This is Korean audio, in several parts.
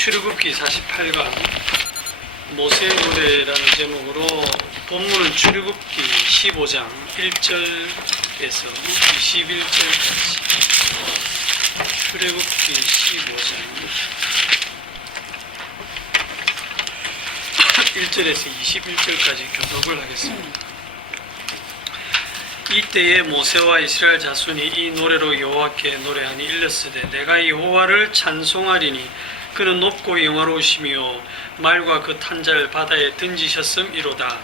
출애굽기 48강 모세의 노래라는 제목으로 본문은 출애굽기 15장 1절에서 21절까지 출애굽기 15장 1절에서 21절까지 교독을 하겠습니다. 이때에 모세와 이스라엘 자손이 이 노래로 여호와께 노래하니 일렀으되 내가 여호와를 찬송하리니 그는 높고 영화로우시며 말과 그 탄자를 바다에 던지셨음이로다.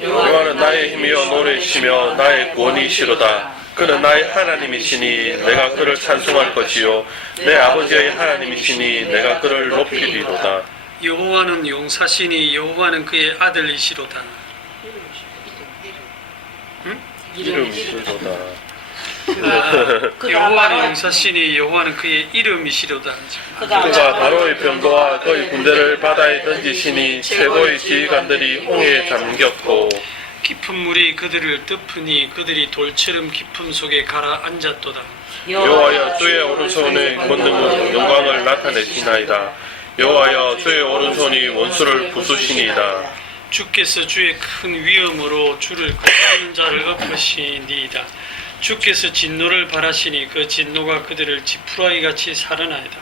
여호와는 나의 힘이여 노래시며 나의 구원이시로다. 그는 나의 하나님이시니 내가 그를 찬송할 것이요 내 아버지의 하나님이시니 내가 그를 높이리로다. 여호와는 용사시니 여호와는 그의 아들이시로다. 이름이시로다. 여호와는 용사시니 여호와는 그의 이름이시로다. 그가 바로의 병거와 그의 군대를 바다에 던지시니 최고의 지휘관들이 홍해에 잠겼고 깊은 물이 그들을 덮으니 그들이 돌처럼 깊음 속에 가라앉았도다. 여호와여 주의 오른손의 권능으로 영광을 나타내시나이다. 여호와여 주의 오른손이 원수를 부수시니이다. 주께서 주의 큰 위엄으로 주를 끄는 자를 엎으시니이다. 주께서 진노를 바라시니 그 진노가 그들을 지푸라기같이 살아나이다.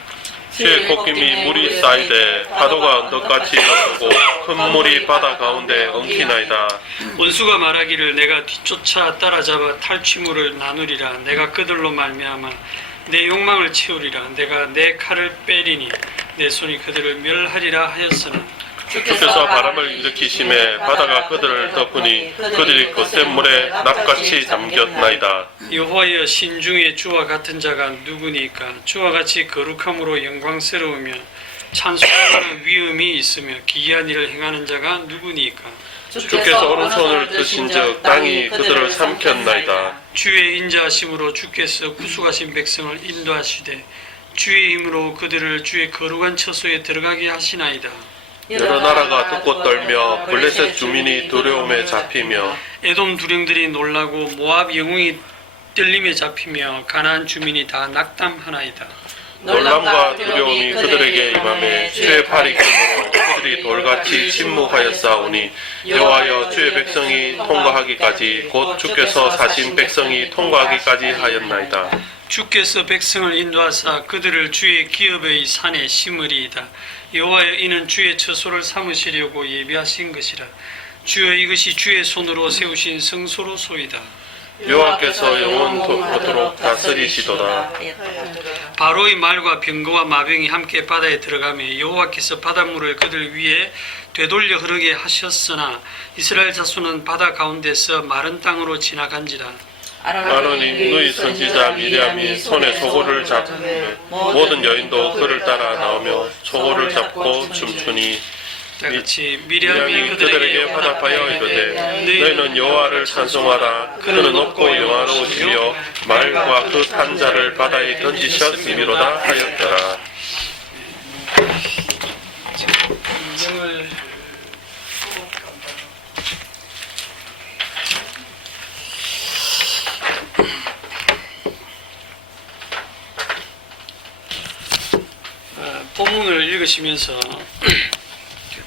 주의 콧김이 물이 쌓이되 파도가 언덕같이 덮고 큰 물이 바다 가운데 엉키나이다. 원수가 말하기를 내가 뒤쫓아 따라잡아 탈취물을 나누리라. 내가 그들로 말미암아 내 욕망을 채우리라. 내가 내 칼을 빼리니 내 손이 그들을 멸하리라 하였으나 주께서 바람을 일으키심에 바다가 그들을 덮으니 그들이 거센 물에 납같이 잠겼나이다. 여호와여 신중에 주와 같은 자가 누구니까? 주와 같이 거룩함으로 영광스러우며 찬송하는 위엄이 있으며 기이한 일을 행하는 자가 누구니까? 주께서 오른손을 드신즉 땅이 그들을 삼켰나이다. 주의 인자하심으로 주께서 구속하신 백성을 인도하시되 주의 힘으로 그들을 주의 거룩한 처소에 들어가게 하시나이다. 여러 나라가 듣고 떨며 블레셋 주민이 두려움에 잡히며 에돔 두령들이 놀라고 모압 영웅이 떨림에 잡히며 가나안 주민이 다 낙담하나이다. 놀람과 두려움이 그들에게 임함에 주의 팔이 낌으로 그들이 돌같이 침묵하였사오니 여호와여 주의 백성이 통과하기까지 곧 주께서 사신 백성이 통과하기까지 하였나이다. 주께서 백성을 인도하사 그들을 주의 기업의 산에 심으리이다. 여호와여 이는 주의 처소를 삼으시려고 예비하신 것이라. 주여 이것이 주의 손으로 세우신 성소로소이다. 여호와께서 영원토록 다스리시도다. 바로의 말과 병거와 마병이 함께 바다에 들어가며 여호와께서 바닷물을 그들 위에 되돌려 흐르게 하셨으나 이스라엘 자손은 바다 가운데서 마른 땅으로 지나간지라. 아론이 누이 선지자 미리암이 손에 소고를 잡으며 모든 여인도 그를 따라 나오며 소고를 잡고 춤추니 같이 미리암이 미리암이 그들에게 화답하여 이르되 너희는 여호와를 찬송하라. 그는 높고 영화로우시며 말과 그 탄자를 바다에 던지셨음이로다 하였더라. 인정을 본문을 읽으시면서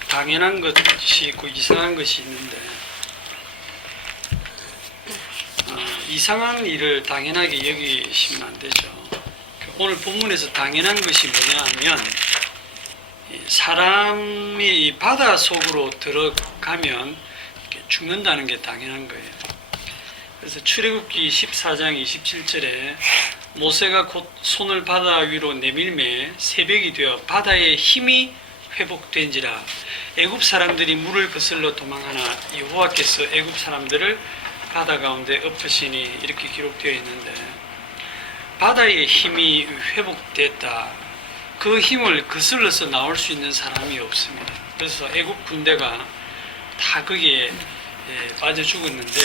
당연한 것이 있고 이상한 것이 있는데 이상한 일을 당연하게 여기시면 안 되죠. 오늘 본문에서 당연한 것이 뭐냐 하면 사람이 이 바다 속으로 들어가면 죽는다는 게 당연한 거예요. 그래서 출애굽기 14장 27절에 모세가 곧 손을 바다 위로 내밀매 새벽이 되어 바다의 힘이 회복된지라. 애굽 사람들이 물을 거슬러 도망하나 여호와께서 애굽 사람들을 바다 가운데 엎으시니 이렇게 기록되어 있는데 바다의 힘이 회복됐다. 그 힘을 거슬러서 나올 수 있는 사람이 없습니다. 그래서 애굽 군대가 다 거기에 빠져 죽었는데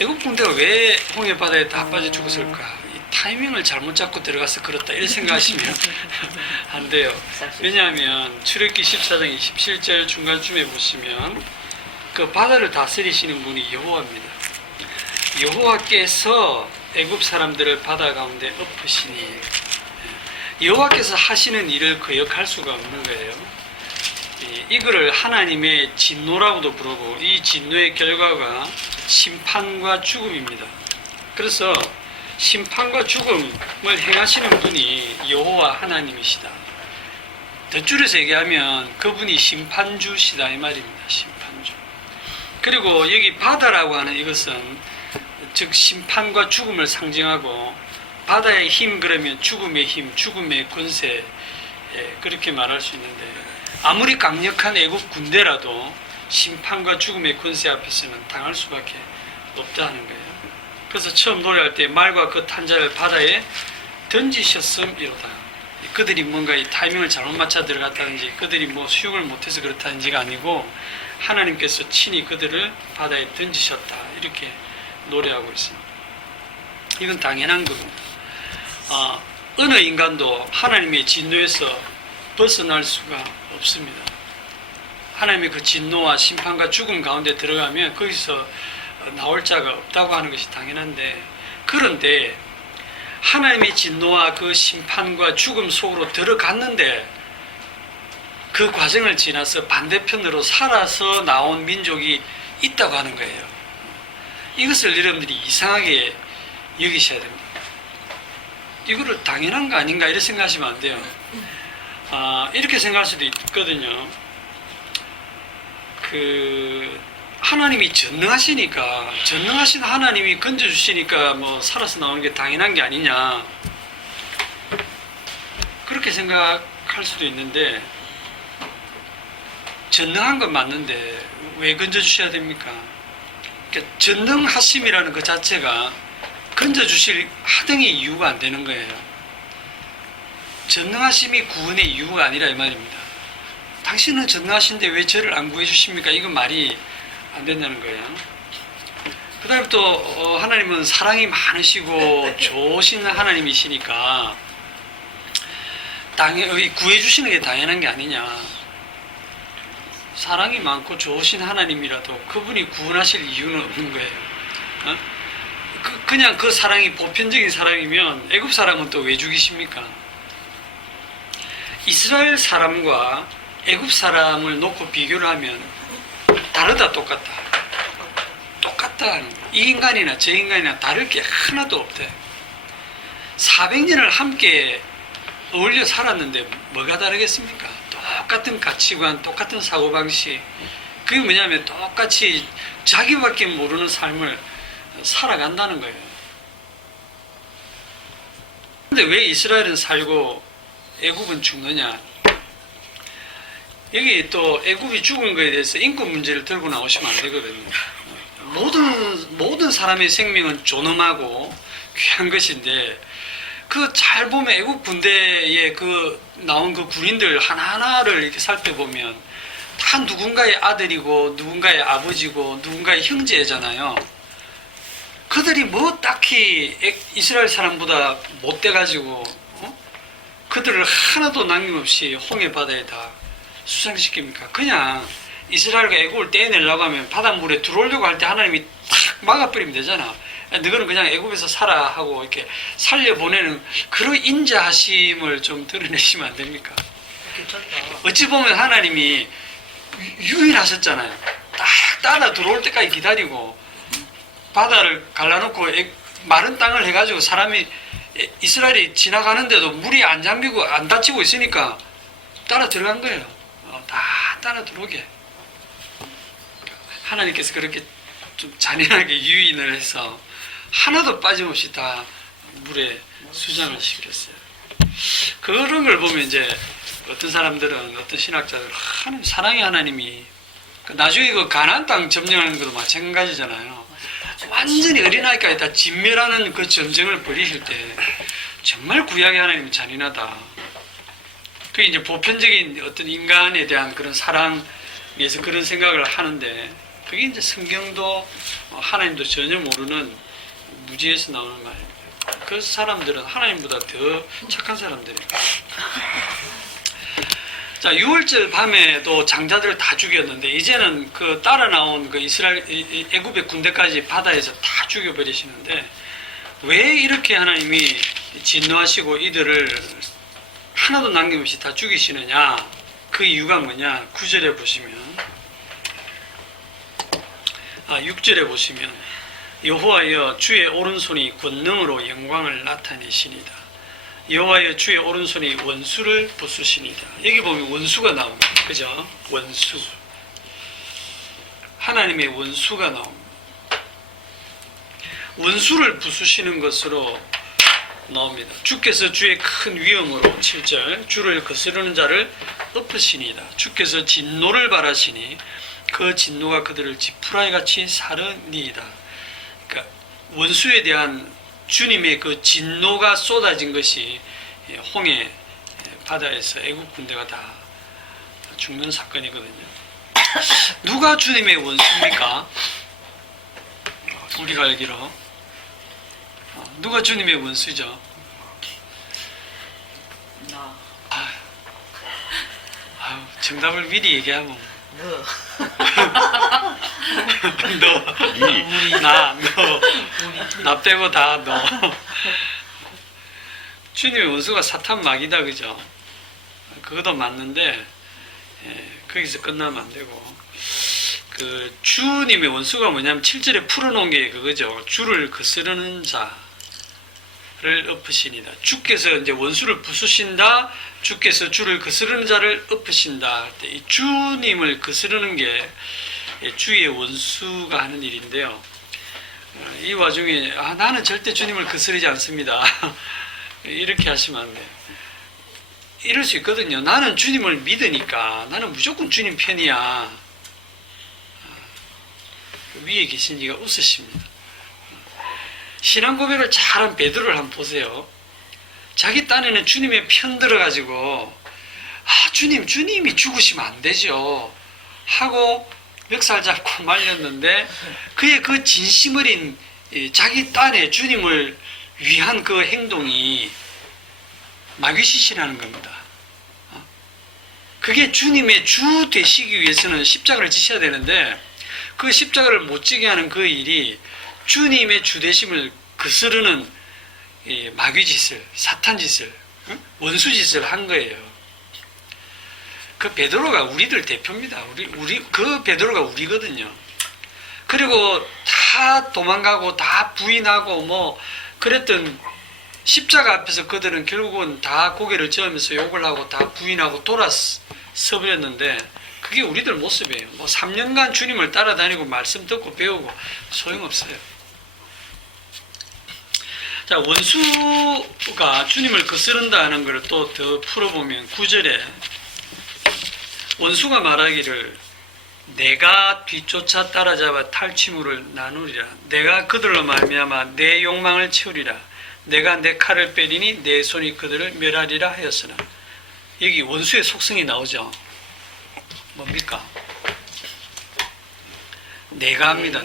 애국 군대가 왜 홍해 바다에 다 빠져 죽었을까? 이 타이밍을 잘못 잡고 들어가서 그렇다 이런 생각하시면 안 돼요. 왜냐하면 출애굽기 14장 27절 중간쯤에 보시면 그 바다를 다스리시는 분이 여호와입니다. 여호와께서 애굽 사람들을 바다 가운데 엎으시니 여호와께서 하시는 일을 거역할 수가 없는 거예요. 이거를 하나님의 진노라고도 부르고 이 진노의 결과가 심판과 죽음입니다. 그래서 심판과 죽음을 행하시는 분이 여호와 하나님이시다. 더 줄여서 얘기하면 그분이 심판주시다 이 말입니다. 심판주. 그리고 여기 바다라고 하는 이것은 즉 심판과 죽음을 상징하고 바다의 힘 그러면 죽음의 힘, 죽음의 권세 그렇게 말할 수 있는데 아무리 강력한 애국 군대라도 심판과 죽음의 권세 앞에서는 당할 수밖에 없다는 거예요. 그래서 처음 노래할 때 말과 그 탄자를 바다에 던지셨음이로다. 그들이 뭔가 이 타이밍을 잘못 맞춰 들어갔다든지 그들이 뭐 수육을 못해서 그렇다는지가 아니고 하나님께서 친히 그들을 바다에 던지셨다 이렇게 노래하고 있습니다. 이건 당연한 겁니다. 어느 인간도 하나님의 진노에서 벗어날 수가 없습니다. 하나님의 그 진노와 심판과 죽음 가운데 들어가면 거기서 나올 자가 없다고 하는 것이 당연한데, 그런데 하나님의 진노와 그 심판과 죽음 속으로 들어갔는데 그 과정을 지나서 반대편으로 살아서 나온 민족이 있다고 하는 거예요. 이것을 여러분들이 이상하게 여기셔야 됩니다. 이거를 당연한 거 아닌가 이렇게 생각하시면 안 돼요. 이렇게 생각할 수도 있거든요. 하나님이 전능하시니까, 전능하신 하나님이 건져주시니까 뭐 살아서 나오는 게 당연한 게 아니냐 그렇게 생각할 수도 있는데, 전능한 건 맞는데 왜 건져주셔야 됩니까? 그러니까 전능하심이라는 그 자체가 건져주실 하등의 이유가 안 되는 거예요. 전능하심이 구원의 이유가 아니라 이 말입니다. 당신은 전능하신데 왜 저를 안 구해주십니까? 이건 말이 안 된다는 거예요. 그 다음에 또 하나님은 사랑이 많으시고 좋으신 하나님이시니까 구해주시는 게 당연한 게 아니냐. 사랑이 많고 좋으신 하나님이라도 그분이 구원하실 이유는 없는 거예요. 그냥 그 사랑이 보편적인 사랑이면 애굽 사람은 또 왜 죽이십니까? 이스라엘 사람과 애굽 사람을 놓고 비교를 하면 다르다 똑같다. 똑같다. 이 인간이나 저 인간이나 다를 게 하나도 없대. 400년을 함께 어울려 살았는데 뭐가 다르겠습니까? 똑같은 가치관, 똑같은 사고방식. 그게 뭐냐면 똑같이 자기밖에 모르는 삶을 살아간다는 거예요. 근데 왜 이스라엘은 살고 애굽은 죽느냐? 여기 또 애굽이 죽은 거에 대해서 인권 문제를 들고 나오시면 안 되거든요. 모든 사람의 생명은 존엄하고 귀한 것인데, 잘 보면 애국 군대에 나온 그 군인들 하나하나를 이렇게 살펴보면 다 누군가의 아들이고 누군가의 아버지고 누군가의 형제잖아요. 그들이 뭐 딱히 이스라엘 사람보다 못돼가지고 그들을 하나도 남김없이 홍해 바다에 다 수상시킵니까? 그냥 이스라엘과 애굽을 떼내려고 하면 바닷물에 들어오려고 할 때 하나님이 탁 막아버리면 되잖아. 너희는 그냥 애굽에서 살아 하고 이렇게 살려보내는 그런 인자하심을 좀 드러내시면 안 됩니까? 어찌 보면 하나님이 유인하셨잖아요. 딱 따라 들어올 때까지 기다리고 바다를 갈라놓고 마른 땅을 해가지고 사람이 이스라엘이 지나가는데도 물이 안 잠기고 안 닫히고 있으니까 따라 들어간 거예요. 다 따라 들어오게. 하나님께서 그렇게 좀 잔인하게 유인을 해서 하나도 빠짐없이 다 물에 수장을 시켰어요. 그런 걸 보면 이제 어떤 사람들은, 어떤 신학자들은 하나님, 사랑의 하나님이 나중에 그 가나안 땅 점령하는 것도 마찬가지잖아요. 완전히 어린아이까지 다 진멸하는 그 전쟁을 벌이실 때 정말 구약의 하나님은 잔인하다. 그게 이제 보편적인 어떤 인간에 대한 그런 사랑에서 그런 생각을 하는데, 그게 이제 성경도 하나님도 전혀 모르는 무지에서 나오는 말입니다. 그 사람들은 하나님보다 더 착한 사람들이에요. 자, 6월절 밤에도 장자들을 다 죽였는데 이제는 그 따라 나온 그 이스라엘 애굽의 군대까지 바다에서 다 죽여버리시는데, 왜 이렇게 하나님이 진노하시고 이들을 하나도 남김없이 다 죽이시느냐? 그 이유가 뭐냐? 9절에 보시면 6절에 보시면 여호와여 주의 오른손이 권능으로 영광을 나타내시니다. 여호와여 주의 오른손이 원수를 부수시니다. 여기 보면 원수가 나옵니다. 그죠? 원수. 하나님의 원수가 나옵니다. 원수를 부수시는 것으로 나옵니다. 주께서 주의 큰 위엄으로 7절 주를 거스르는 자를 엎으시니이다. 주께서 진노를 발하시니 그 진노가 그들을 지푸라기 같이 사르니이다. 그러니까 원수에 대한 주님의 그 진노가 쏟아진 것이 홍해 바다에서 애국 군대가 다 죽는 사건이거든요. 누가 주님의 원수입니까? 우리가 알기로 누가 주님의 원수죠? 나. 정답을 미리 얘기하면 너. 나 빼고 다 너. 주님의 원수가 사탄 마귀다, 그죠? 그것도 맞는데 거기서 끝나면 안 되고, 그 주님의 원수가 뭐냐면 7절에 풀어놓은 게 그거죠. 주를 거스르는 자를 엎으시니다. 주께서 이제 원수를 부수신다. 주께서 주를 거스르는 자를 엎으신다. 할 때 이 주님을 거스르는 게 주의 원수가 하는 일인데요. 이 와중에 나는 절대 주님을 거스르지 않습니다. 이렇게 하시면 안 돼요. 이럴 수 있거든요. 나는 주님을 믿으니까 나는 무조건 주님 편이야. 위에 계신 이가 웃으십니다. 신앙 고백을 잘한 베드로를 한번 보세요. 자기 딴에는 주님의 편 들어가지고 주님이 죽으시면 안 되죠 하고 멱살 잡고 말렸는데, 그의 그 진심 어린 자기 딴에 주님을 위한 그 행동이 마귀짓이라는 겁니다. 그게 주님의 주 되시기 위해서는 십자가를 지셔야 되는데, 그 십자가를 못 지게 하는 그 일이 주님의 주 되심을 거스르는 마귀짓을, 사탄짓을, 원수짓을 한 거예요. 그 베드로가 우리들 대표입니다. 그 베드로가 우리거든요. 그리고 다 도망가고 다 부인하고 뭐 그랬던 십자가 앞에서 그들은 결국은 다 고개를 저으면서 욕을 하고 다 부인하고 돌아서버렸는데, 그게 우리들 모습이에요. 뭐 3년간 주님을 따라다니고 말씀 듣고 배우고 소용없어요. 자, 원수가 주님을 거스른다 하는 걸 또 더 풀어보면 9절에 원수가 말하기를 내가 뒤쫓아 따라잡아 탈취물을 나누리라. 내가 그들로 말미암아 내 욕망을 채우리라. 내가 내 칼을 빼리니 내 손이 그들을 멸하리라 하였으나. 여기 원수의 속성이 나오죠. 뭡니까? 내가 합니다.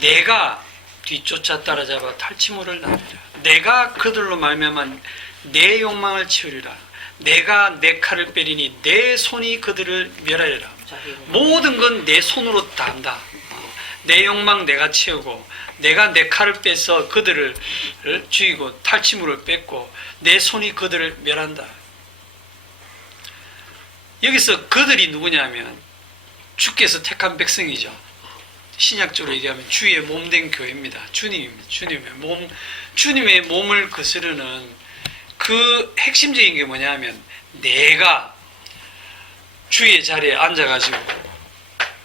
내가 뒤쫓아 따라잡아 탈취물을 나누리라. 내가 그들로 말미암아 내 욕망을 채우리라. 내가 내 칼을 빼리니 내 손이 그들을 멸하리라. 모든 건 내 손으로 다 한다. 내 욕망 내가 채우고, 내가 내 칼을 빼서 그들을 죽이고 탈취물을 뺏고 내 손이 그들을 멸한다. 여기서 그들이 누구냐면 주께서 택한 백성이죠. 신약적으로 얘기하면 주의 몸된 교회입니다. 주님입니다. 주님의 몸을 거스르는 그 핵심적인 게 뭐냐면, 내가 주의 자리에 앉아가지고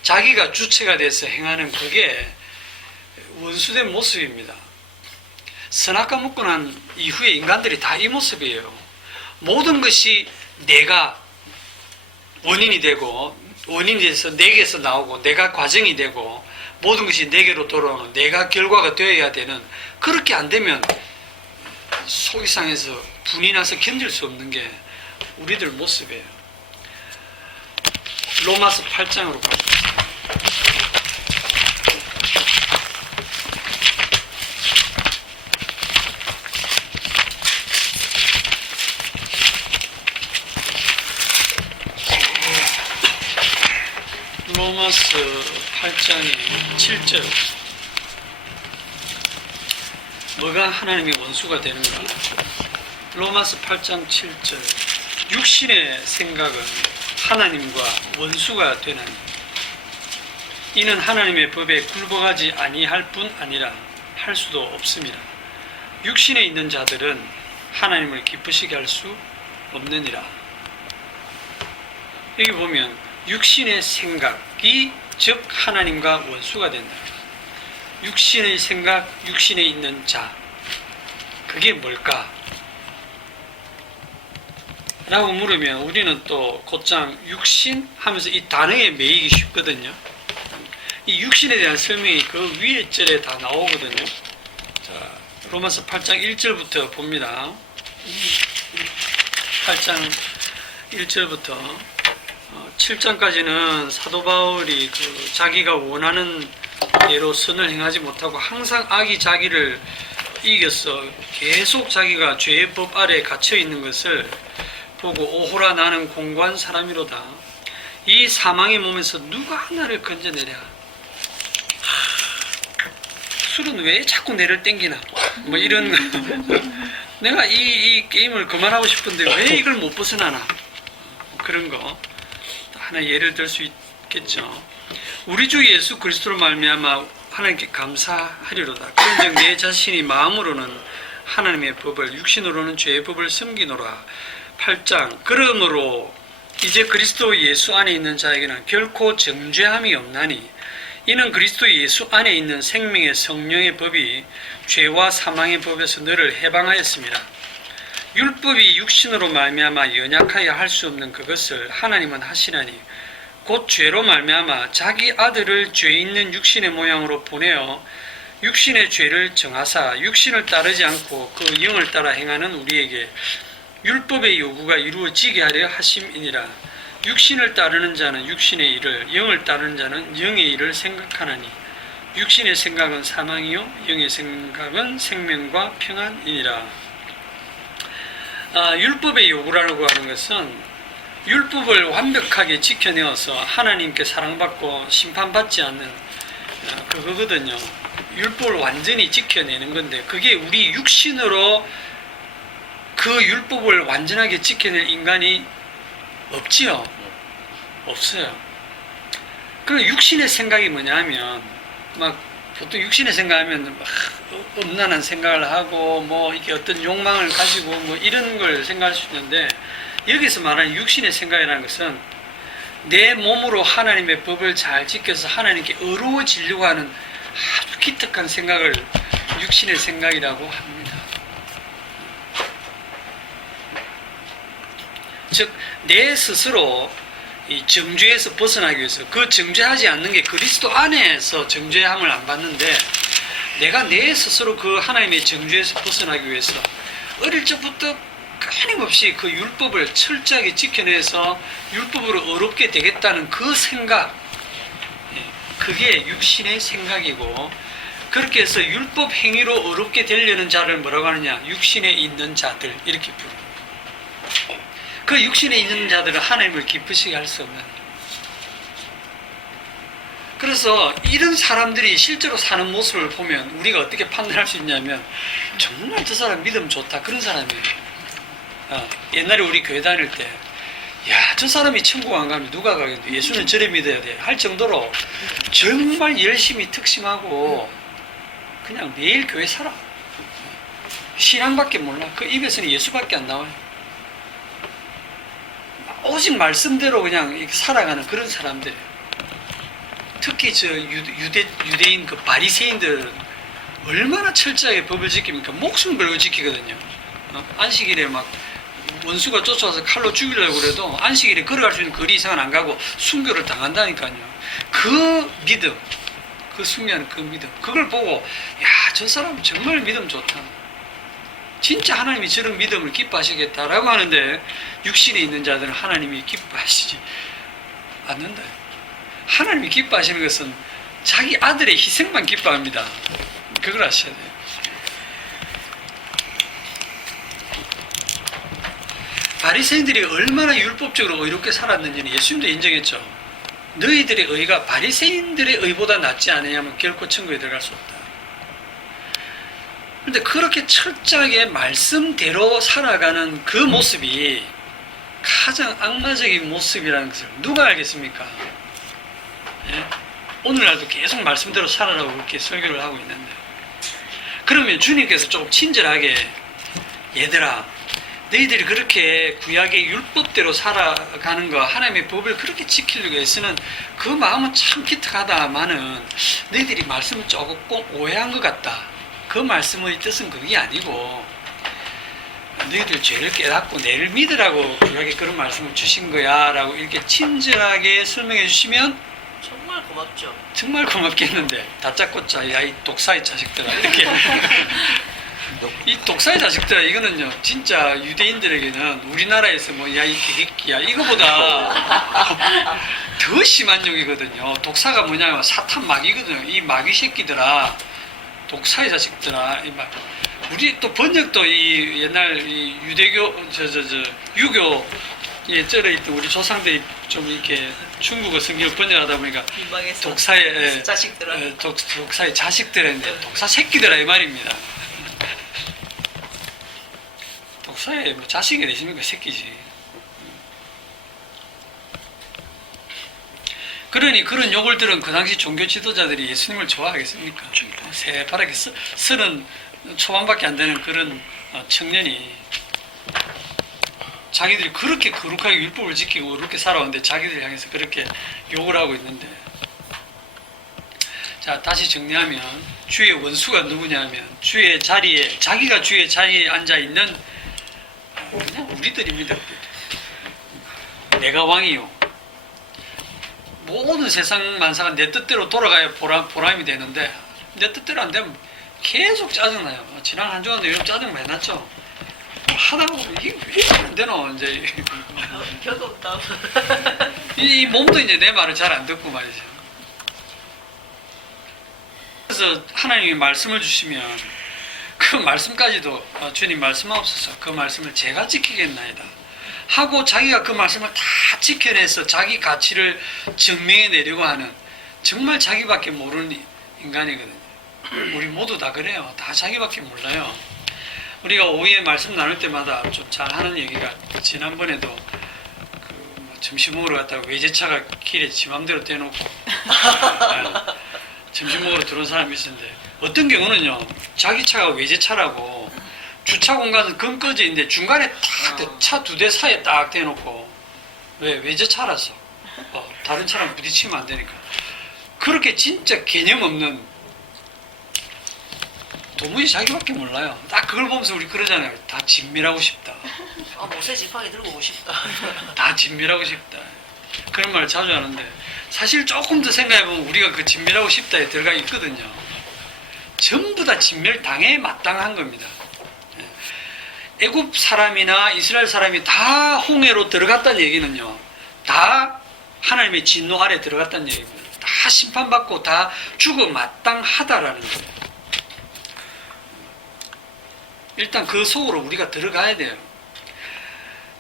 자기가 주체가 돼서 행하는 그게 원수된 모습입니다. 선악과 먹고 난 이후에 인간들이 다 이 모습이에요. 모든 것이 내가 원인이 되고, 원인이 돼서 내게서 나오고, 내가 과정이 되고, 모든 것이 내게로 돌아오는, 내가 결과가 되어야 되는, 그렇게 안 되면 속이 상해서 분이 나서 견딜 수 없는 게 우리들 모습이에요. 로마서 8장으로 가봅시다. 로마서 8장의 7절. 뭐가 하나님의 원수가 되는가? 로마서 8장 7절. 육신의 생각은 하나님과 원수가 되나니 이는 하나님의 법에 굴복하지 아니할 뿐 아니라 할 수도 없습니다. 육신에 있는 자들은 하나님을 기쁘시게 할 수 없느니라. 여기 보면 육신의 생각이 즉 하나님과 원수가 된다. 육신의 생각, 육신에 있는 자, 그게 뭘까? 라고 물으면 우리는 또 곧장 육신 하면서 이 단어에 매이기 쉽거든요. 이 육신에 대한 설명이 그 위에 절에 다 나오거든요. 자, 로마서 8장 1절부터 봅니다. 8장 1절부터 7장까지는 사도 바울이 자기가 원하는 대로 선을 행하지 못하고 항상 악이 자기를 이겨서 계속 자기가 죄의 법 아래에 갇혀 있는 것을 보고 오호라 나는 공고한 사람이로다. 이 사망의 몸에서 누가 나를 건져내랴. 술은 왜 자꾸 내를 땡기나 뭐 이런 내가 이 게임을 그만하고 싶은데 왜 이걸 못 벗어나나 그런 거 하나 예를 들 수 있겠죠. 우리 주 예수 그리스도로 말미암아 하나님께 감사하리로다. 그런즉 내 자신이 마음으로는 하나님의 법을 육신으로는 죄의 법을 섬기노라. 8장 그러므로 이제 그리스도 예수 안에 있는 자에게는 결코 정죄함이 없나니 이는 그리스도 예수 안에 있는 생명의 성령의 법이 죄와 사망의 법에서 너를 해방하였습니다. 율법이 육신으로 말미암아 연약하여 할 수 없는 그것을 하나님은 하시나니 곧 죄로 말미암아 자기 아들을 죄 있는 육신의 모양으로 보내어 육신의 죄를 정하사 육신을 따르지 않고 그 영을 따라 행하는 우리에게 율법의 요구가 이루어지게 하려 하심이니라. 육신을 따르는 자는 육신의 일을, 영을 따르는 자는 영의 일을 생각하나니 육신의 생각은 사망이요 영의 생각은 생명과 평안이니라. 율법의 요구라고 하는 것은 율법을 완벽하게 지켜내어서 하나님께 사랑받고 심판받지 않는 그거거든요. 율법을 완전히 지켜내는 건데 그게 우리 육신으로 그 율법을 완전하게 지켜낼 인간이 없지요. 없어요. 그 육신의 생각이 뭐냐면 막 보통 육신의 생각하면 막 음란한 생각을 하고 뭐 이게 어떤 욕망을 가지고 뭐 이런 걸 생각할 수 있는데 여기서 말하는 육신의 생각이라는 것은 내 몸으로 하나님의 법을 잘 지켜서 하나님께 의로워지려고 하는 아주 기특한 생각을 육신의 생각이라고 합니다. 즉 내 스스로 이 정죄에서 벗어나기 위해서 그 정죄하지 않는 게 그리스도 안에서 정죄함을 안 받는데 내가 내 스스로 그 하나님의 정죄에서 벗어나기 위해서 어릴 적부터 끊임없이 그 율법을 철저하게 지켜내서 율법으로 의롭게 되겠다는 그 생각, 그게 육신의 생각이고 그렇게 해서 율법 행위로 의롭게 되려는 자를 뭐라고 하느냐? 육신에 있는 자들 이렇게 부릅니다. 그 육신에 있는 자들은 하나님을 기쁘시게 할 수 없는. 그래서 이런 사람들이 실제로 사는 모습을 보면 우리가 어떻게 판단할 수 있냐면 정말 저 사람 믿음 좋다 그런 사람이에요. 옛날에 우리 교회 다닐 때 야, 저 사람이 천국 안 가면 누가 가겠는데 예수는 저래 믿어야 돼 할 정도로 정말 열심히 특심하고 그냥 매일 교회 살아. 신앙밖에 몰라. 그 입에서는 예수밖에 안 나와요. 오직 말씀대로 그냥 살아가는 그런 사람들. 특히 저 유대인 그 바리새인들은 얼마나 철저하게 법을 지킵니까? 목숨 걸고 지키거든요. 안식일에 막 원수가 쫓아와서 칼로 죽이려고 그래도 안식일에 걸어갈 수 있는 거리 이상은 안 가고 순교를 당한다니까요. 그 믿음, 그 숭배하는 그 믿음, 그걸 보고 야, 저 사람 정말 믿음 좋다. 진짜 하나님이 저런 믿음을 기뻐하시겠다라고 하는데 육신에 있는 자들은 하나님이 기뻐하시지 않는다. 하나님이 기뻐하시는 것은 자기 아들의 희생만 기뻐합니다. 그걸 아셔야 돼요. 바리새인들이 얼마나 율법적으로 의롭게 살았는지는 예수님도 인정했죠. 너희들의 의가 바리새인들의 의보다 낫지 않으냐면 결코 천국에 들어갈 수 없다. 근데 그렇게 철저하게 말씀대로 살아가는 그 모습이 가장 악마적인 모습이라는 것을 누가 알겠습니까? 예? 오늘날도 계속 말씀대로 살아라고 그렇게 설교를 하고 있는데, 그러면 주님께서 조금 친절하게, 얘들아, 너희들이 그렇게 구약의 율법대로 살아가는 거, 하나님의 법을 그렇게 지키려고 애쓰는 그 마음은 참 기특하다마는 너희들이 말씀을 조금 오해한 것 같다. 그 말씀의 뜻은 그게 아니고 너희들 죄를 깨닫고 내를 믿으라고 구약에 그런 말씀을 주신 거야 라고 이렇게 친절하게 설명해 주시면 정말 고맙죠. 정말 고맙겠는데, 다짜고짜 야 이 독사의 자식들아 이렇게 이 독사의 자식들아, 이거는요 진짜 유대인들에게는 우리나라에서 뭐 야 이 개새끼야 이거보다 더 심한 욕이거든요. 독사가 뭐냐면 사탄 마귀거든요. 이 마귀 새끼들아, 독사의 자식들아. 우리 또 번역도 이 옛날 이 유대교 유교에 쩔어 있던 우리 조상들이 좀 이렇게 중국어 성경을 번역하다 보니까 민망해서 독사의 자식들아. 독사의 자식들인데 독사 새끼들아 이 말입니다. 독사의 뭐 자식이 되시는 거 새끼지. 그러니 그런 욕을 들은 그 당시 종교 지도자들이 예수님을 좋아하겠습니까? 새파랗게 30 초반밖에 안 되는 그런 청년이 자기들이 그렇게 거룩하게 율법을 지키고 그렇게 살아왔는데 자기들 향해서 그렇게 욕을 하고 있는데, 자 다시 정리하면 주의 원수가 누구냐면 주의 자리에, 자기가 주의 자리에 앉아 있는 그냥 우리들입니다. 내가 왕이요, 모든 세상 만사가 내 뜻대로 돌아가야 보람이 되는데 내 뜻대로 안 되면 계속 짜증나요. 지난 한 주간도 이런 짜증 많이 났죠. 하다 보면 이게 왜 안 되노 이제 겨도 없다. 이 몸도 이제 내 말을 잘 안 듣고 말이죠. 그래서 하나님이 말씀을 주시면 그 말씀까지도 주님 말씀하옵소서 그 말씀을 제가 지키겠나이다 하고 자기가 그 말씀을 다 지켜내서 자기 가치를 증명해 내려고 하는, 정말 자기밖에 모르는 인간이거든요. 우리 모두 다 그래요. 다 자기밖에 몰라요. 우리가 오후에 말씀 나눌 때마다 좀 잘하는 얘기가, 지난번에도 뭐 점심 먹으러 갔다가 외제차가 길에 지 맘대로 대놓고 점심 먹으러 들어온 사람이 있었는데, 어떤 경우는요 자기 차가 외제차라고 주차 공간은 금꺼져 있는데 중간에 딱 차 2대 사이에 딱 대놓고, 왜? 외제차라서 다른 차랑 부딪히면 안 되니까. 그렇게 진짜 개념 없는, 도무지 자기밖에 몰라요. 딱 그걸 보면서 우리 그러잖아요. 다 진밀하고 싶다. 아, 모세 지팡이 들고 오고 싶다. 다 진밀하고 싶다. 그런 말을 자주 하는데, 사실 조금 더 생각해보면 우리가 그 진밀하고 싶다에 들어가 있거든요. 전부 다 진멸당에 마땅한 겁니다. 애굽 사람이나 이스라엘 사람이 다 홍해로 들어갔다는 얘기는요, 다 하나님의 진노 아래 들어갔다는 얘기입니다. 다 심판받고 다 죽어 마땅하다라는 거예요. 일단 그 속으로 우리가 들어가야 돼요.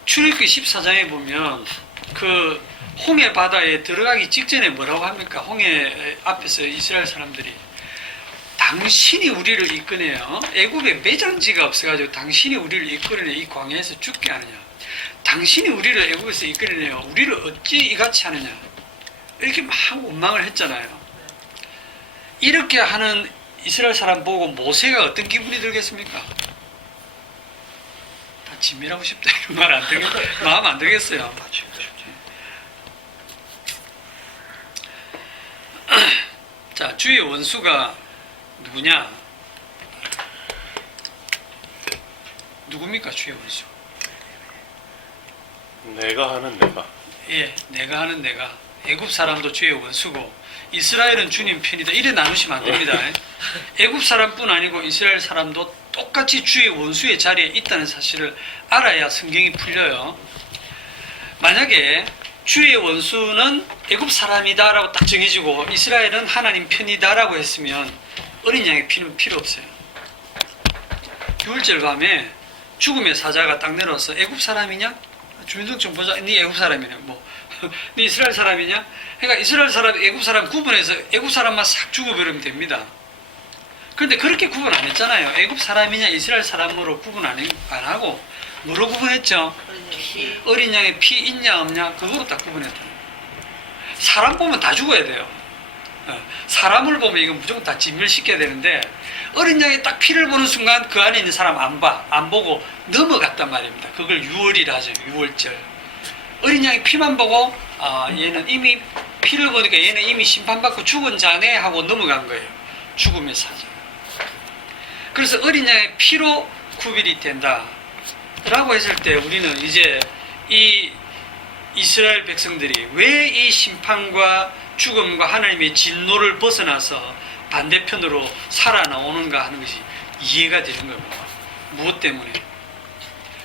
출애굽기 14장에 보면 그 홍해 바다에 들어가기 직전에 뭐라고 합니까? 홍해 앞에서 이스라엘 사람들이 당신이 우리를 이끄네요. 애굽에 매장지가 없어가지고 당신이 우리를 이끌어내 이 광야에서 죽게 하느냐. 당신이 우리를 애굽에서 이끌어내요. 우리를 어찌 이같이 하느냐. 이렇게 막 원망을 했잖아요. 이렇게 하는 이스라엘 사람 보고 모세가 어떤 기분이 들겠습니까? 다 진밀하고 싶다 이런 말 안 되겠, 마음 안 들겠어요. 자, 주의 원수가 누구냐? 누굽니까 주의 원수? 내가 하는 내가. 예, 내가 하는 내가. 애굽 사람도 주의 원수고 이스라엘은 주님 편이다. 이래 나누시면 안 됩니다. 애굽 사람뿐 아니고 이스라엘 사람도 똑같이 주의 원수의 자리에 있다는 사실을 알아야 성경이 풀려요. 만약에 주의 원수는 애굽 사람이다라고 딱 정해지고 이스라엘은 하나님 편이다라고 했으면 어린 양의 피는 필요 없어요. 6월절 밤에 죽음의 사자가 딱 내려와서 애굽 사람이냐? 주민등록 보자. 네 애굽 사람이네. 뭐, 네 이스라엘 사람이냐? 그러니까 이스라엘 사람, 애굽 사람 구분해서 애굽 사람만 싹 죽어버리면 됩니다. 그런데 그렇게 구분 안 했잖아요. 애굽 사람이냐 이스라엘 사람으로 구분 안 하고 뭐로 구분했죠? 어린 양의 피 있냐 없냐 그거로 딱 구분했다. 사람 보면 다 죽어야 돼요. 사람을 보면 이거 무조건 다 진멸시켜야 되는데 어린 양의 딱 피를 보는 순간 그 안에 있는 사람 안 보고 넘어갔단 말입니다. 그걸 유월이라 하죠. 유월절. 어린 양의 피만 보고 얘는 이미 피를 보니까 얘는 이미 심판받고 죽은 자네 하고 넘어간 거예요. 죽음의 사정. 그래서 어린 양의 피로 구별이 된다 라고 했을 때 우리는 이제 이 이스라엘 백성들이 왜 이 심판과 죽음과 하나님의 진노를 벗어나서 반대편으로 살아나오는가 하는 것이 이해가 되는 겁니다. 무엇 때문에?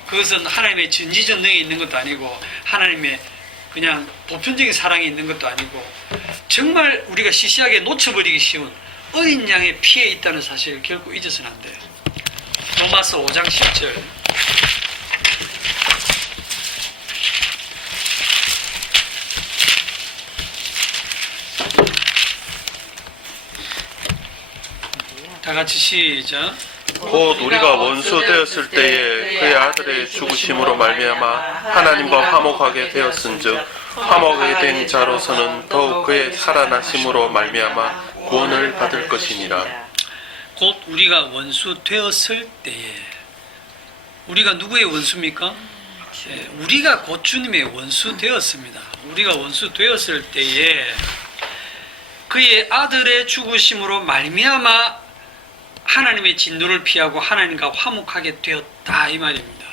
그것은 하나님의 전지전능에 있는 것도 아니고 하나님의 그냥 보편적인 사랑이 있는 것도 아니고 정말 우리가 시시하게 놓쳐버리기 쉬운 어린 양의 피에 있다는 사실을 결코 잊어서는 안 돼요. 로마서 5장 10절 다 같이 시작. 곧 우리가 원수 되었을 때에 그의 아들의 죽으심으로 말미암아 하나님과 화목하게 되었은즉 화목하게 된 자로서는 더욱 그의 살아나심으로 말미암아 구원을 받을 것이니라. 곧 우리가 원수 되었을 때에 우리가 누구의 원수입니까? 우리가 곧 주님의 원수 되었습니다. 우리가 원수 되었을 때에 그의 아들의 죽으심으로 말미암아 하나님의 진노를 피하고 하나님과 화목하게 되었다 이 말입니다.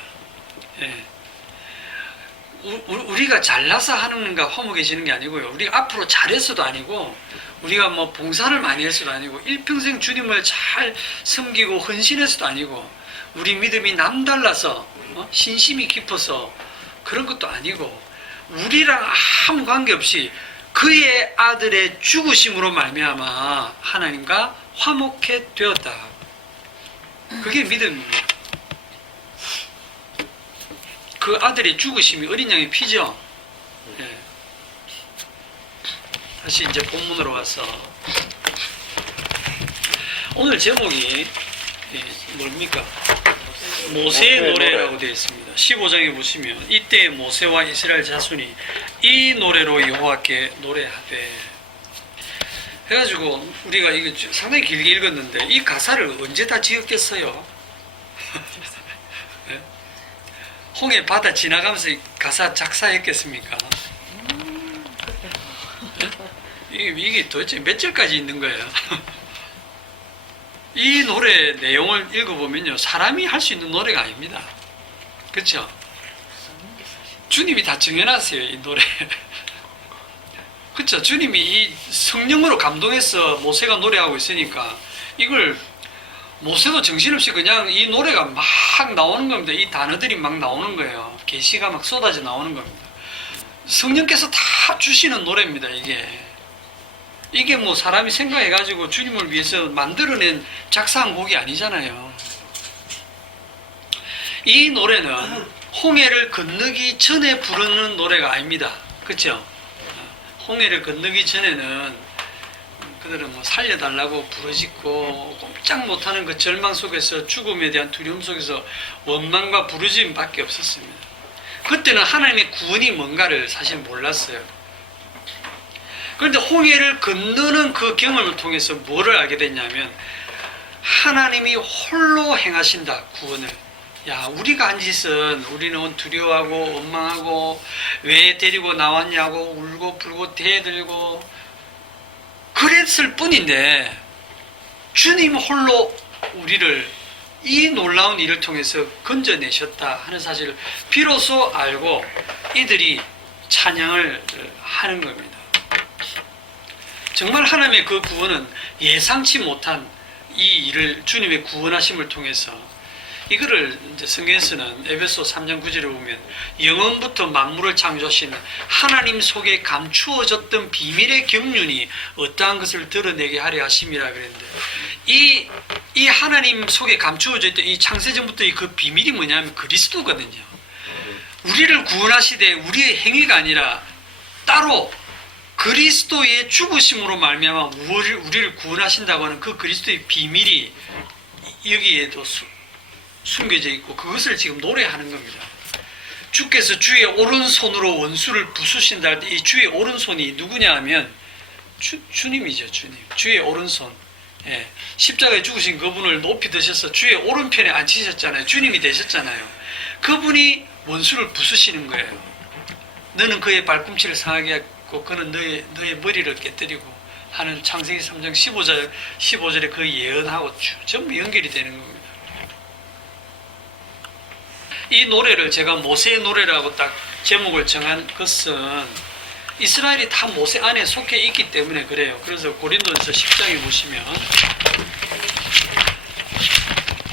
우리가 잘나서 하나님과 화목해지는 게 아니고요. 우리가 앞으로 잘했어도 아니고 우리가 뭐 봉사를 많이 했어도 아니고 일평생 주님을 잘 섬기고 헌신해서도 아니고 우리 믿음이 남달라서 신심이 깊어서 그런 것도 아니고 우리랑 아무 관계없이 그의 아들의 죽으심으로 말미암아 하나님과 화목해 되었다. 그게 믿음입니다. 그 아들의 죽으심이 어린 양의 피죠. 다시 이제 본문으로 와서 오늘 제목이 뭡니까? 모세의 노래라고 되어 있습니다. 15장에 보시면 이때 모세와 이스라엘 자손이 이 노래로 여호와께 노래하되 해가지고 우리가 이거 상당히 길게 읽었는데 이 가사를 언제 다 지었겠어요? 홍해 바다 지나가면서 가사 작사했겠습니까? 이게 도대체 몇 절까지 있는 거예요? 이 노래 내용을 읽어보면요 사람이 할 수 있는 노래가 아닙니다. 그렇죠? 주님이 다 정해놨어요 이 노래. 그렇죠? 주님이 이 성령으로 감동해서 모세가 노래하고 있으니까 이걸 모세도 정신없이 그냥 이 노래가 막 나오는 겁니다. 이 단어들이 막 나오는 거예요. 계시가 막 쏟아져 나오는 겁니다. 성령께서 다 주시는 노래입니다. 이게 뭐 사람이 생각해가지고 주님을 위해서 만들어낸 작사한 곡이 아니잖아요. 이 노래는 홍해를 건너기 전에 부르는 노래가 아닙니다. 그렇죠? 홍해를 건너기 전에는 그들은 뭐 살려달라고 부르짖고 꼼짝 못하는 그 절망 속에서 죽음에 대한 두려움 속에서 원망과 부르짖음밖에 없었습니다. 그때는 하나님의 구원이 뭔가를 사실 몰랐어요. 그런데 홍해를 건너는 그 경험을 통해서 뭐를 알게 됐냐면 하나님이 홀로 행하신다 구원을. 야, 우리가 한 짓은 우리는 두려워하고 원망하고 왜 데리고 나왔냐고 울고 불고 대들고 그랬을 뿐인데 주님 홀로 우리를 이 놀라운 일을 통해서 건져내셨다 하는 사실을 비로소 알고 이들이 찬양을 하는 겁니다. 정말 하나님의 그 구원은 예상치 못한 이 일을 주님의 구원하심을 통해서 이거를 이제 성경에서는 에베소 3장 9절에 보면 영원부터 만물을 창조하신 하나님 속에 감추어졌던 비밀의 경륜이 어떠한 것을 드러내게 하려 하심이라 그랬는데 이 하나님 속에 감추어져 있던 이 창세전부터 그 비밀이 뭐냐면 그리스도거든요. 우리를 구원하시되 우리의 행위가 아니라 따로 그리스도의 죽으심으로 말미암아 우리를 구원하신다고 하는 그 그리스도의 비밀이 여기에도 숨겨져 있고 그것을 지금 노래하는 겁니다. 주께서 주의 오른손으로 원수를 부수신다 할 때 이 주의 오른손이 누구냐 하면 주님이죠. 주님. 주의 오른손. 예. 십자가에 죽으신 그분을 높이 드셔서 주의 오른편에 앉히셨잖아요. 주님이 되셨잖아요. 그분이 원수를 부수시는 거예요. 너는 그의 발꿈치를 상하게 하고 그는 너의 머리를 깨뜨리고 하는 창세기 3장 15절에 그 예언하고 전부 연결이 되는 겁니다. 이 노래를 제가 모세의 노래라고 딱 제목을 정한 것은 이스라엘이 다 모세 안에 속해 있기 때문에 그래요. 그래서 고린도전서 10장에 보시면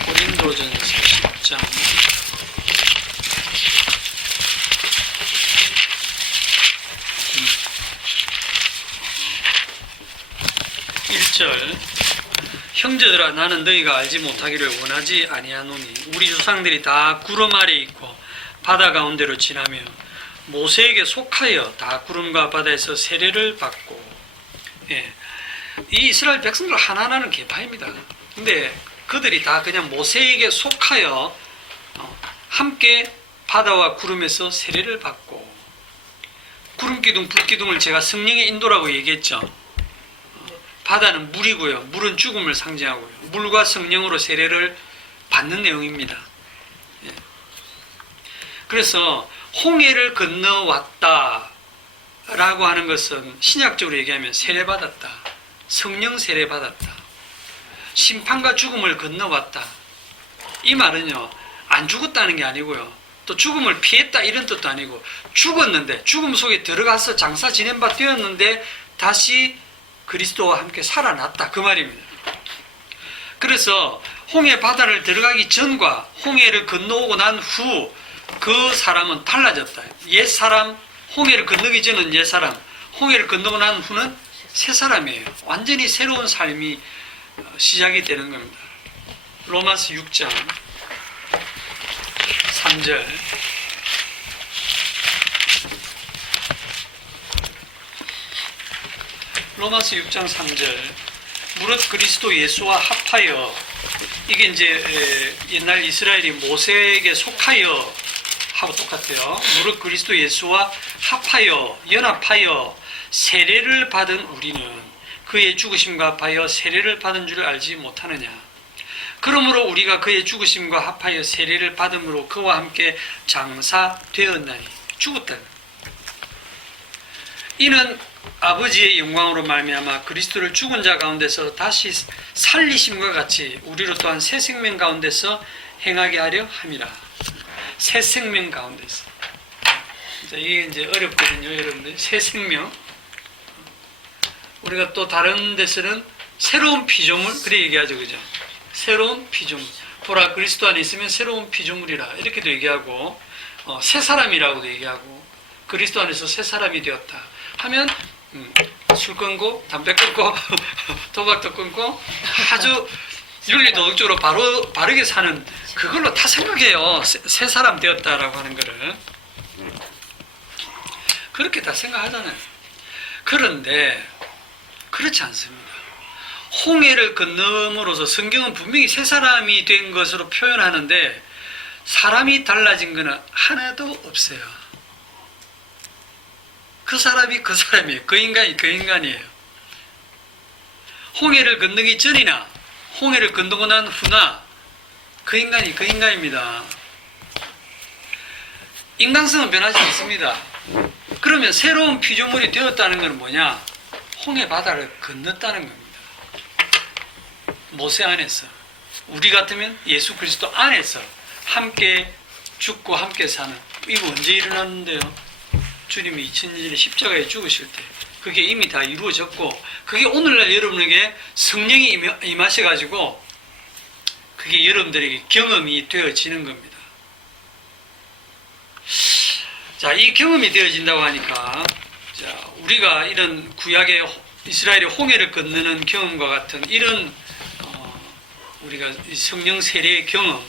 고린도전서 10장 1절 형제들아 나는 너희가 알지 못하기를 원하지 아니하노니 우리 조상들이 다 구름 아래 있고 바다 가운데로 지나며 모세에게 속하여 다 구름과 바다에서 세례를 받고 예. 이 이스라엘 백성들 하나하나는 개파입니다. 근데 그들이 다 그냥 모세에게 속하여 함께 바다와 구름에서 세례를 받고 구름기둥 불기둥을 제가 성령의 인도라고 얘기했죠. 바다는 물이고요. 물은 죽음을 상징하고요. 물과 성령으로 세례를 받는 내용입니다. 예. 그래서 홍해를 건너왔다 라고 하는 것은 신약적으로 얘기하면 세례받았다. 성령 세례받았다. 심판과 죽음을 건너왔다. 이 말은요. 안 죽었다는 게 아니고요. 또 죽음을 피했다 이런 뜻도 아니고 죽었는데 죽음 속에 들어가서 장사 지낸 바 되었는데 다시 그리스도와 함께 살아났다 그 말입니다. 그래서 홍해 바다를 들어가기 전과 홍해를 건너오고 난 후 그 사람은 달라졌다. 옛 사람, 홍해를 건너기 전은 옛 사람, 홍해를 건너고 난 후는 새 사람이에요. 완전히 새로운 삶이 시작이 되는 겁니다. 로마서 6장 3절 로마서 6장 3절 무릇 그리스도 예수와 합하여 이게 이제 옛날 이스라엘이 모세에게 속하여 하고 똑같아요. 무릇 그리스도 예수와 합하여 연합하여 세례를 받은 우리는 그의 죽으심과 합하여 세례를 받은 줄 알지 못하느냐. 그러므로 우리가 그의 죽으심과 합하여 세례를 받음으로 그와 함께 장사되었나니 죽었다. 이는 아버지의 영광으로 말미암아 그리스도를 죽은 자 가운데서 다시 살리심과 같이 우리로 또한 새 생명 가운데서 행하게 하려 함이라. 새 생명 가운데서. 이게 이제 어렵거든요, 여러분들. 새 생명. 우리가 또 다른 데서는 새로운 피조물 그래 얘기하죠, 그죠? 새로운 피조물. 보라 그리스도 안에 있으면 새로운 피조물이라 이렇게도 얘기하고 새 사람이라고도 얘기하고 그리스도 안에서 새 사람이 되었다 하면 술 끊고 담배 끊고 도박도 끊고 아주 윤리도덕적으로 바르게 사는 그걸로 다 생각해요. 새 사람 되었다라고 하는 거를 그렇게 다 생각하잖아요. 그런데 그렇지 않습니다. 홍해를 건너므로서 성경은 분명히 새 사람이 된 것으로 표현하는데 사람이 달라진 것은 하나도 없어요. 그 사람이 그 사람이에요. 그 인간이 그 인간이에요. 홍해를 건너기 전이나 홍해를 건너고 난 후나 그 인간이 그 인간입니다. 인간성은 변하지 않습니다. 그러면 새로운 피조물이 되었다는 것은 뭐냐? 홍해 바다를 건넜다는 겁니다. 모세 안에서 우리 같으면 예수 그리스도 안에서 함께 죽고 함께 사는 이거 언제 일어났는데요? 주님이 2000년 전에 십자가에 죽으실 때 그게 이미 다 이루어졌고 그게 오늘날 여러분에게 성령이 임하셔가지고 그게 여러분들에게 경험이 되어지는 겁니다. 자, 이 경험이 되어진다고 하니까 자, 우리가 이런 구약의 이스라엘의 홍해를 건너는 경험과 같은 이런 우리가 성령 세례의 경험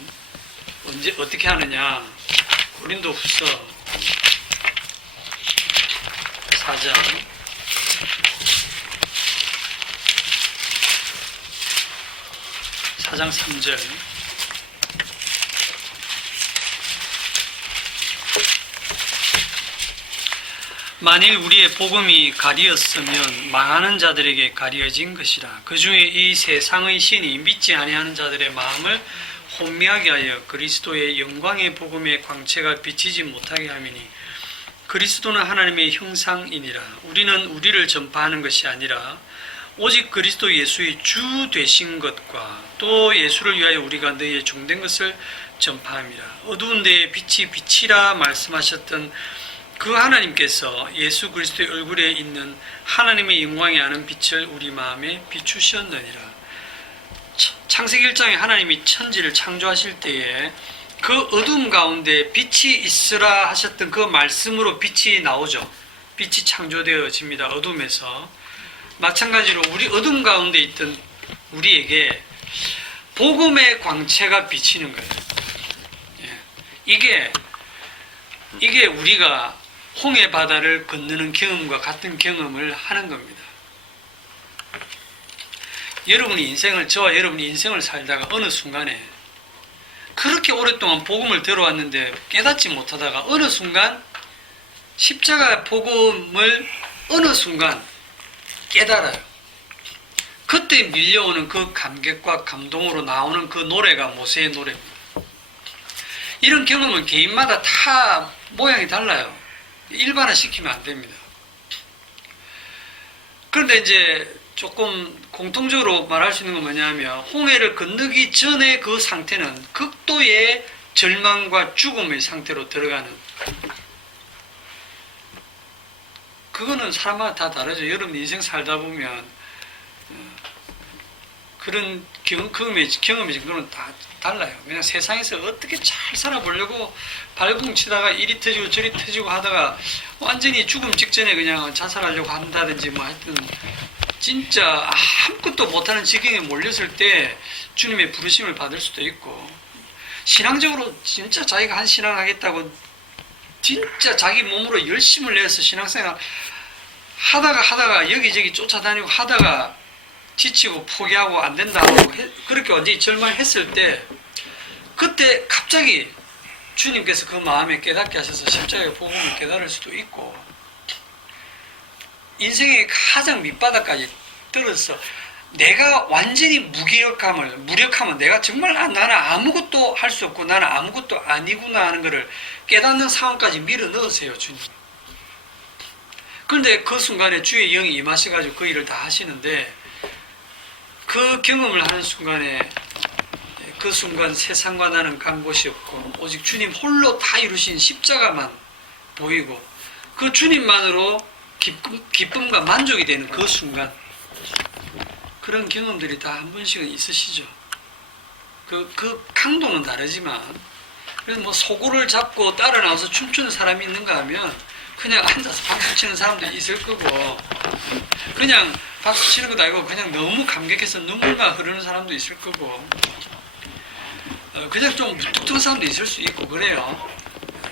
언제 어떻게 하느냐? 고린도후서 4장 4장 3절. 만일 우리의 복음이 가리었으면 망하는 자들에게 가려진 것이라. 그 중에 이 세상의 신이 믿지 아니하는 자들의 마음을 혼미하게 하여 그리스도의 영광의 복음의 광채가 비치지 못하게 함이니 그리스도는 하나님의 형상이니라. 우리는 우리를 전파하는 것이 아니라 오직 그리스도 예수의 주 되신 것과 또 예수를 위하여 우리가 너희의 종된 것을 전파함이라. 어두운 데에 빛이 비치라 말씀하셨던 그 하나님께서 예수 그리스도의 얼굴에 있는 하나님의 영광이 아는 빛을 우리 마음에 비추셨느니라. 창세기 1장에 하나님이 천지를 창조하실 때에 그 어둠 가운데 빛이 있으라 하셨던 그 말씀으로 빛이 나오죠. 빛이 창조되어집니다. 어둠에서. 마찬가지로 우리 어둠 가운데 있던 우리에게 복음의 광채가 비치는 거예요. 이게 우리가 홍해 바다를 건너는 경험과 같은 경험을 하는 겁니다. 저와 여러분이 인생을 살다가 어느 순간에 그렇게 오랫동안 복음을 들어왔는데 깨닫지 못하다가 어느 순간 십자가 복음을 어느 순간 깨달아요. 그때 밀려오는 그 감격과 감동으로 나오는 그 노래가 모세의 노래입니다. 이런 경험은 개인마다 다 모양이 달라요. 일반화시키면 안 됩니다. 그런데 이제 조금 공통적으로 말할 수 있는 건 뭐냐면 홍해를 건너기 전에 그 상태는 극도의 절망과 죽음의 상태로 들어가는, 그거는 사람마다 다 다르죠. 여러분 인생 살다 보면 그런 경험이 그거는 다 달라요. 그냥 세상에서 어떻게 잘 살아보려고 발꿈치다가 이리 터지고 저리 터지고 하다가 완전히 죽음 직전에 그냥 자살하려고 한다든지 뭐 하여튼 진짜 아무것도 못하는 지경에 몰렸을 때 주님의 부르심을 받을 수도 있고, 신앙적으로 진짜 자기가 한 신앙 하겠다고 진짜 자기 몸으로 열심을 내서 신앙생활 하다가 여기저기 쫓아다니고 하다가 지치고 포기하고 안 된다고 그렇게 완전히 절망했을 때 그때 갑자기 주님께서 그 마음에 깨닫게 하셔서 십자가의 복음을 깨달을 수도 있고, 인생의 가장 밑바닥까지 떨어져서 내가 완전히 무력하면 내가 정말 나는 아무것도 할 수 없고 나는 아무것도 아니구나 하는 것을 깨닫는 상황까지 밀어 넣으세요, 주님. 그런데 그 순간에 주의 영이 임하셔가지고 그 일을 다 하시는데, 그 경험을 하는 순간에 그 순간 세상과 나는 간 곳이 없고 오직 주님 홀로 다 이루신 십자가만 보이고 그 주님만으로 기쁨과 만족이 되는 그 순간, 그런 경험들이 다 한 번씩은 있으시죠. 그 강도는 다르지만, 그래서 뭐 소고를 잡고 따라 나와서 춤추는 사람이 있는가 하면 그냥 앉아서 박수 치는 사람도 있을 거고, 그냥 박수 치는 것도 아니고 그냥 너무 감격해서 눈물만 흐르는 사람도 있을 거고, 그냥 좀 무뚝뚝한 사람도 있을 수 있고 그래요.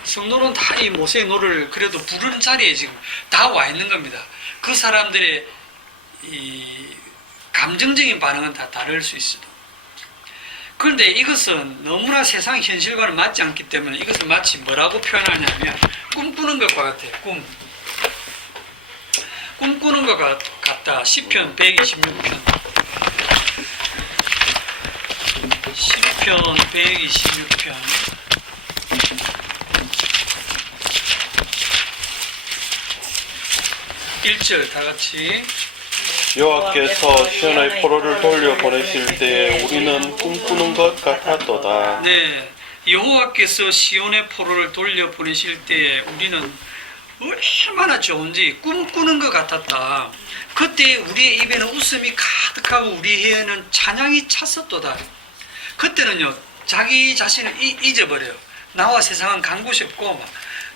성도는 다 이 모세의 노래를 그래도 부르는 자리에 지금 다 와 있는 겁니다. 그 사람들의 이 감정적인 반응은 다 다를 수 있어요. 그런데 이것은 너무나 세상 현실과는 맞지 않기 때문에 이것을 마치 뭐라고 표현하냐면 꿈꾸는 것과 같아요. 꿈꾸는 것 같다. 시편 126편 126편 1절 다 같이. 여호와께서 시온의 포로를 돌려 보내실 때에 우리는 꿈꾸는 것 같았도다. 네, 여호와께서 시온의 포로를 돌려 보내실 때에 우리는 얼마나 좋은지 꿈꾸는 것 같았다. 그때 우리의 입에는 웃음이 가득하고 우리 혀에는 찬양이 찼었도다. 그때는요, 자기 자신을 잊어버려요. 나와 세상은 간 곳이 없고 막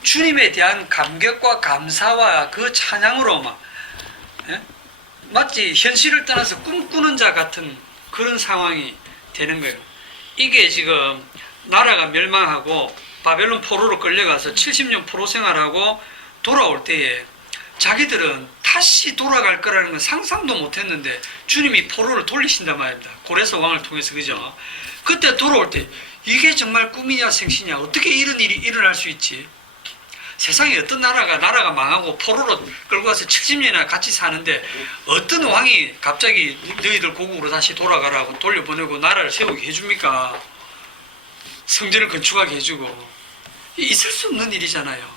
주님에 대한 감격과 감사와 그 찬양으로 마치 현실을 떠나서 꿈꾸는 자 같은 그런 상황이 되는 거예요. 이게 지금 나라가 멸망하고 바벨론 포로로 끌려가서 70년 포로 생활하고 돌아올 때에 자기들은 다 다시 돌아갈 거라는 건 상상도 못했는데 주님이 포로를 돌리신단 말입니다. 고레스 왕을 통해서, 그죠? 그때 돌아올 때 이게 정말 꿈이냐 생시냐, 어떻게 이런 일이 일어날 수 있지? 세상에 어떤 나라가 망하고 포로로 끌고 가서 70년이나 같이 사는데 어떤 왕이 갑자기 너희들 고국으로 다시 돌아가라고 돌려보내고 나라를 세우게 해줍니까? 성전을 건축하게 해주고. 있을 수 없는 일이잖아요.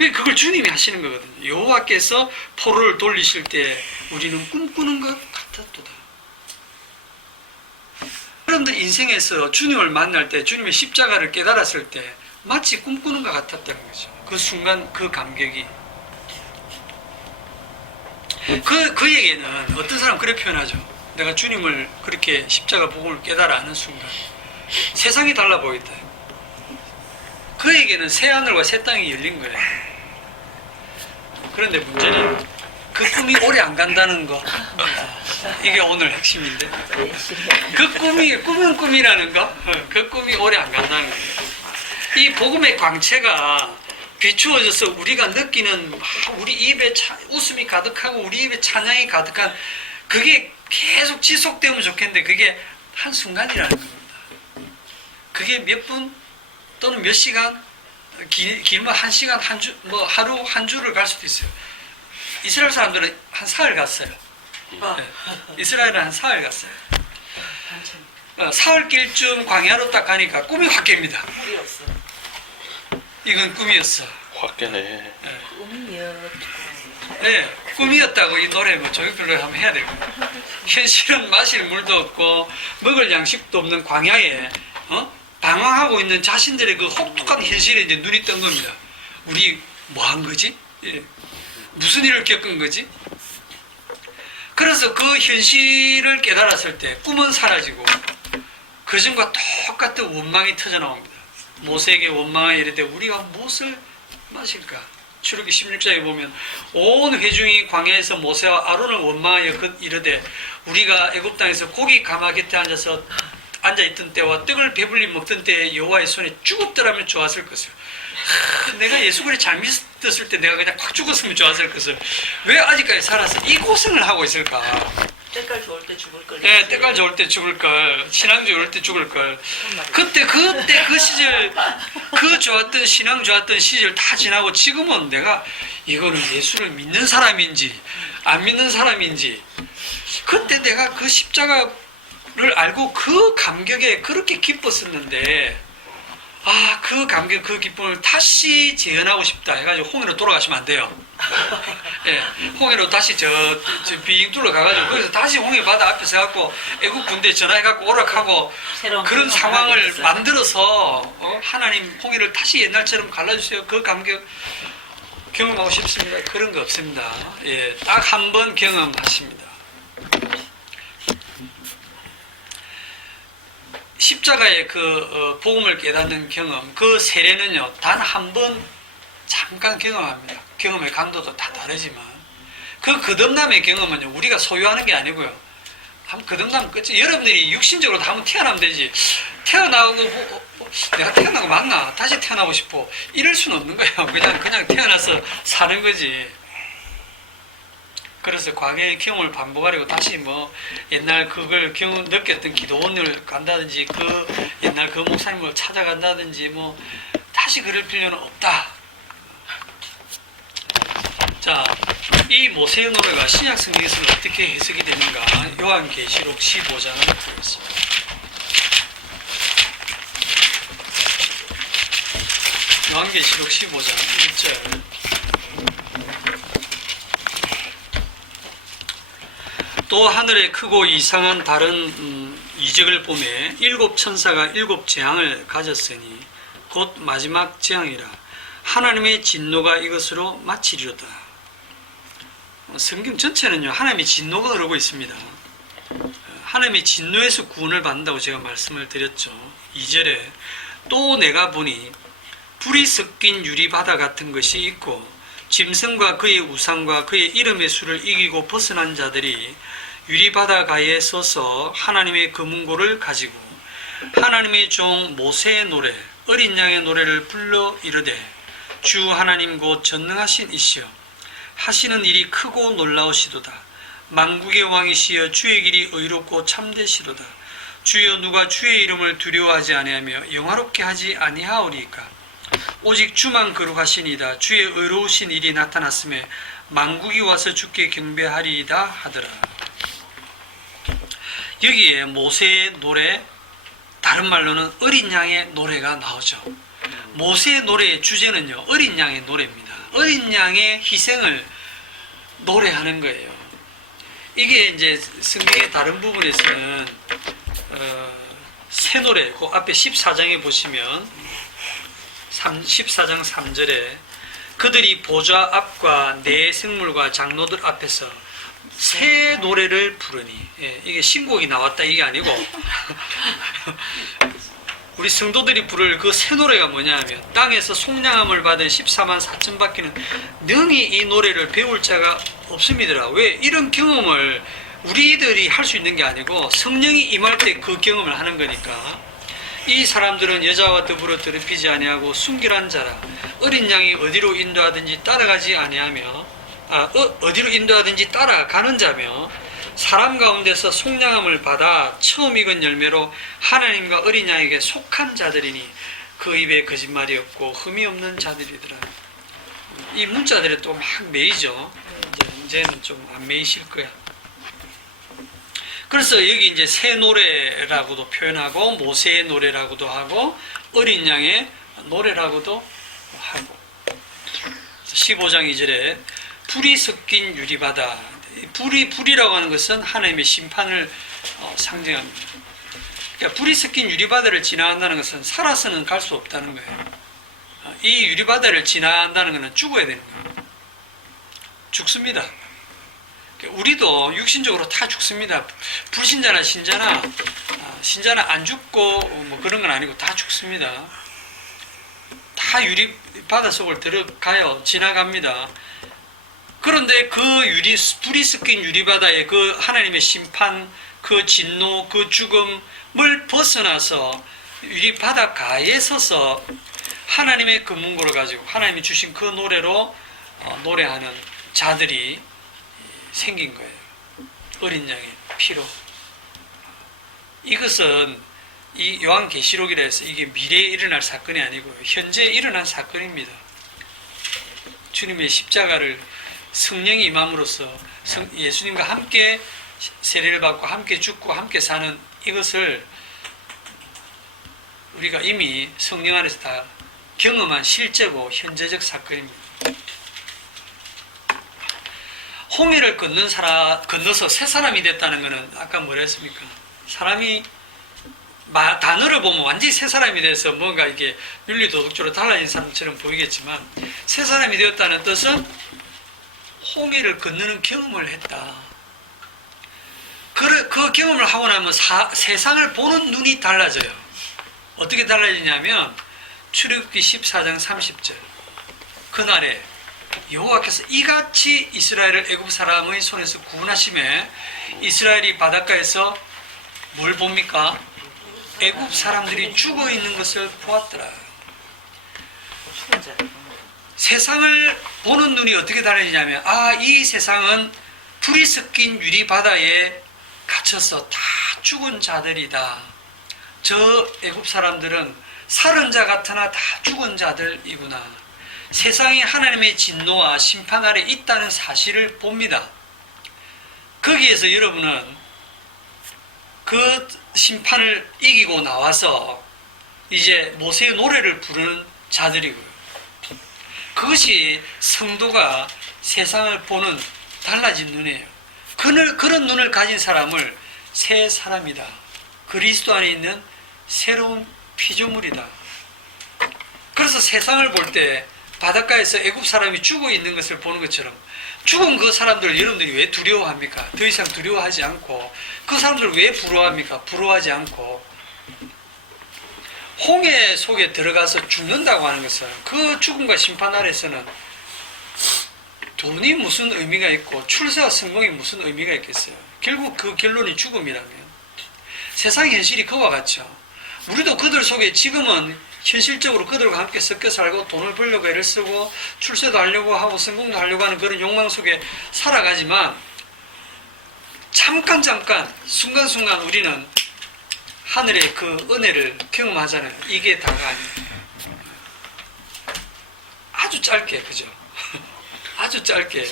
그걸 주님이 하시는 거거든요. 여호와께서 포로를 돌리실 때 우리는 꿈꾸는 것 같았도다. 여러분들 인생에서 주님을 만날 때, 주님의 십자가를 깨달았을 때 마치 꿈꾸는 것 같았다는 거죠. 그 순간 그 감격이. 그에게는 어떤 사람은 그렇게 표현하죠. 내가 주님을 그렇게 십자가 복음을 깨달아 아는 순간 세상이 달라 보였다. 그에게는 새 하늘과 새 땅이 열린 거예요. 그런데 문제는 그 꿈이 오래 안 간다는 거. 이게 오늘 핵심인데. 꿈은 꿈이라는 거. 그 꿈이 오래 안 간다는 거예요. 이 복음의 광채가 비추어져서 우리가 느끼는 우리 입에 웃음이 가득하고 우리 입에 찬양이 가득한 그게 계속 지속되면 좋겠는데 그게 한순간이라는 겁니다. 그게 몇 분 또는 몇 시간, 길면 한 시간, 한 주, 뭐 하루, 한 주를 갈 수도 있어요. 이스라엘 사람들은 한 사흘 갔어요. 네. 이스라엘은 한 사흘 갔어요. 사흘길쯤 광야로 딱 가니까 꿈이 확 깹니다. 이건 꿈이었어. 확 깨네. 네. 꿈이었고. 네, 꿈이었다고 이 노래 뭐 조용필로 한번 해야 되거든요. 현실은 마실 물도 없고 먹을 양식도 없는 광야에 방황하고 있는 자신들의 그 혹독한 현실에 이제 눈이 뜬 겁니다. 우리 뭐 한 거지? 예. 무슨 일을 겪은 거지? 그래서 그 현실을 깨달았을 때 꿈은 사라지고 그전과 똑같은 원망이 터져 나옵니다. 모세에게 원망하여 이르되 우리가 무엇을 마실까? 출애굽기 16장에 보면 온 회중이 광야에서 모세와 아론을 원망하여 이르되 우리가 애굽 땅에서 고기 가마 곁에 앉아있던 때와 떡을 배불리 먹던 때에 여호와의 손에 죽었더라면 좋았을 것을. 내가 예수 그리 잘 믿었을 때 내가 그냥 확 죽었으면 좋았을 것을. 왜 아직까지 살아서 이 고생을 하고 있을까? 때깔 좋을 때 죽을 걸. 네, 때깔 좋을 때 죽을 걸, 신앙 좋을 때 죽을 걸. 그때 그 시절, 그 좋았던 신앙 좋았던 시절 다 지나고 지금은 내가 이거는 예수를 믿는 사람인지 안 믿는 사람인지 그때 내가 그 십자가를 알고 그 감격에 그렇게 기뻤었는데 그 감격, 그 기쁨을 다시 재현하고 싶다 해가지고 홍해로 돌아가시면 안 돼요. 예, 홍해로 다시 저 비행 뚫러 가가지고 거기서 다시 홍해 바다 앞에서 갖고 애국 군대 전화해갖고 오락하고 그런 상황을 만들어서 하나님 홍해를 다시 옛날처럼 갈라주세요. 그 감격 경험하고 싶습니다. 그런 거 없습니다. 예, 딱 한 번 경험하십니다. 십자가의 그 복음을 깨닫는 경험, 그 세례는요 단 한 번 잠깐 경험합니다. 경험의 강도도 다 다르지만 그 거듭남의 경험은요 우리가 소유하는 게 아니고요. 한번 거듭나면 끝이. 여러분들이 육신적으로 한번 태어나면 되지. 태어나고 내가 태어난 거 맞나? 다시 태어나고 싶어. 이럴 수는 없는 거예요. 그냥 태어나서 사는 거지. 그래서 과거의 경험을 반복하려고 다시 뭐 옛날 그걸 느꼈던 기도원을 간다든지 그 옛날 그 목사님을 찾아간다든지 뭐 다시 그럴 필요는 없다. 자, 이 모세의 노래가 신약 성경에서는 어떻게 해석이 되는가? 요한계시록 15장을 보겠습니다. 요한계시록 15장 1절. 또 하늘에 크고 이상한 다른 이적을 보매 일곱 천사가 일곱 재앙을 가졌으니 곧 마지막 재앙이라 하나님의 진노가 이것으로 마치리로다. 성경 전체는요 하나님의 진노가 흐르고 있습니다. 하나님의 진노에서 구원을 받는다고 제가 말씀을 드렸죠. 2절에 또 내가 보니 불이 섞인 유리바다 같은 것이 있고 짐승과 그의 우상과 그의 이름의 수를 이기고 벗어난 자들이 유리바다 가에 서서 하나님의 금은고를 가지고 하나님의 종 모세의 노래 어린 양의 노래를 불러 이르되 주 하나님 곧 전능하신 이시여 하시는 일이 크고 놀라우시도다. 만국의 왕이시여 주의 길이 의롭고 참되시도다. 주여 누가 주의 이름을 두려워하지 아니하며 영화롭게 하지 아니하오리까. 오직 주만 거룩하시니이다. 주의 의로우신 일이 나타났음에 만국이 와서 주께 경배하리이다 하더라. 여기에 모세의 노래, 다른 말로는 어린 양의 노래가 나오죠. 모세의 노래의 주제는요, 어린 양의 노래입니다. 어린 양의 희생을 노래하는 거예요. 이게 이제 성경의 다른 부분에서는 새 노래, 그 앞에 14장에 보시면 14장 3절에 그들이 보좌 앞과 내 생물과 장로들 앞에서 새 노래를 부르니, 이게 신곡이 나왔다 이게 아니고 우리 성도들이 부를 그 새 노래가 뭐냐면 땅에서 속량함을 받은 14만 4천 바퀴는 능히 이 노래를 배울 자가 없습니다. 왜? 이런 경험을 우리들이 할 수 있는 게 아니고 성령이 임할 때 그 경험을 하는 거니까. 이 사람들은 여자와 더불어 더럽히지 아니하고 순결한 자라. 어린 양이 어디로 인도하든지 따라가지 아니하며 어디로 인도하든지 따라가는 자며 사람 가운데서 속량함을 받아 처음 익은 열매로 하나님과 어린 양에게 속한 자들이니 그 입에 거짓말이 없고 흠이 없는 자들이더라. 이 문자들이 또 막 매이죠. 이제는 좀 안 매이실 거야. 그래서 여기 이제 새 노래라고도 표현하고 모세의 노래라고도 하고 어린 양의 노래라고도 하고 15장 2절에 불이 섞인 유리바다. 불이라고 하는 것은 하나님의 심판을 상징합니다. 그러니까 불이 섞인 유리바다를 지나간다는 것은 살아서는 갈 수 없다는 거예요. 이 유리바다를 지나간다는 것은 죽어야 되는 거예요. 죽습니다. 우리도 육신적으로 다 죽습니다. 불신자나 신자나 안 죽고 뭐 그런 건 아니고 다 죽습니다. 다 유리바다 속을 들어가요. 지나갑니다. 그런데 그 불이 섞인 유리바다의 그 하나님의 심판, 그 진노, 그 죽음을 벗어나서 유리바다 가에 서서 하나님의 그 문고를 가지고 하나님이 주신 그 노래로 노래하는 자들이 생긴 거예요. 어린 양의 피로. 이것은 이 요한계시록이라 해서 이게 미래에 일어날 사건이 아니고 현재 일어난 사건입니다. 주님의 십자가를 성령이 임함으로써 예수님과 함께 세례를 받고 함께 죽고 함께 사는 이것을 우리가 이미 성령 안에서 다 경험한 실제고 현재적 사건입니다. 홍해를 건너서 새 사람이 됐다는 것은 아까 뭐라 했습니까? 사람이 단어를 보면 완전히 새 사람이 돼서 뭔가 이게 윤리도덕적으로 달라진 사람처럼 보이겠지만 새 사람이 되었다는 뜻은 홍해를 건너는 경험을 했다. 그 경험을 하고 나면 세상을 보는 눈이 달라져요. 어떻게 달라지냐면 출애굽기 14장 30절 그날에 여호와께서 이같이 이스라엘을 애굽 사람의 손에서 구원하심에 이스라엘이 바닷가에서 뭘 봅니까? 애굽 사람들이 죽어 있는 것을 보았더라. 세상을 보는 눈이 어떻게 달라지냐면 이 세상은 불이 섞인 유리 바다에 갇혀서 다 죽은 자들이다. 저 애굽 사람들은 살은 자 같으나 다 죽은 자들이구나. 세상이 하나님의 진노와 심판 아래 있다는 사실을 봅니다. 거기에서 여러분은 그 심판을 이기고 나와서 이제 모세의 노래를 부르는 자들이고요. 그것이 성도가 세상을 보는 달라진 눈이에요. 그런 눈을 가진 사람을 새 사람이다. 그리스도 안에 있는 새로운 피조물이다. 그래서 세상을 볼 때 바닷가에서 애굽 사람이 죽어 있는 것을 보는 것처럼 죽은 그 사람들을 여러분들이 왜 두려워합니까? 더 이상 두려워하지 않고 그 사람들을 왜 부러워합니까? 부러워하지 않고 홍해 속에 들어가서 죽는다고 하는 것은 그 죽음과 심판 아래서는 돈이 무슨 의미가 있고 출세와 성공이 무슨 의미가 있겠어요? 결국 그 결론이 죽음이라면 세상 현실이 그와 같죠. 우리도 그들 속에 지금은 현실적으로 그들과 함께 섞여 살고 돈을 벌려고 애를 쓰고 출세도 하려고 하고 성공도 하려고 하는 그런 욕망 속에 살아가지만 잠깐 순간순간 우리는 하늘의 그 은혜를 경험하잖아요. 이게 다가 아니에요. 아주 짧게, 그죠? 아주 짧게.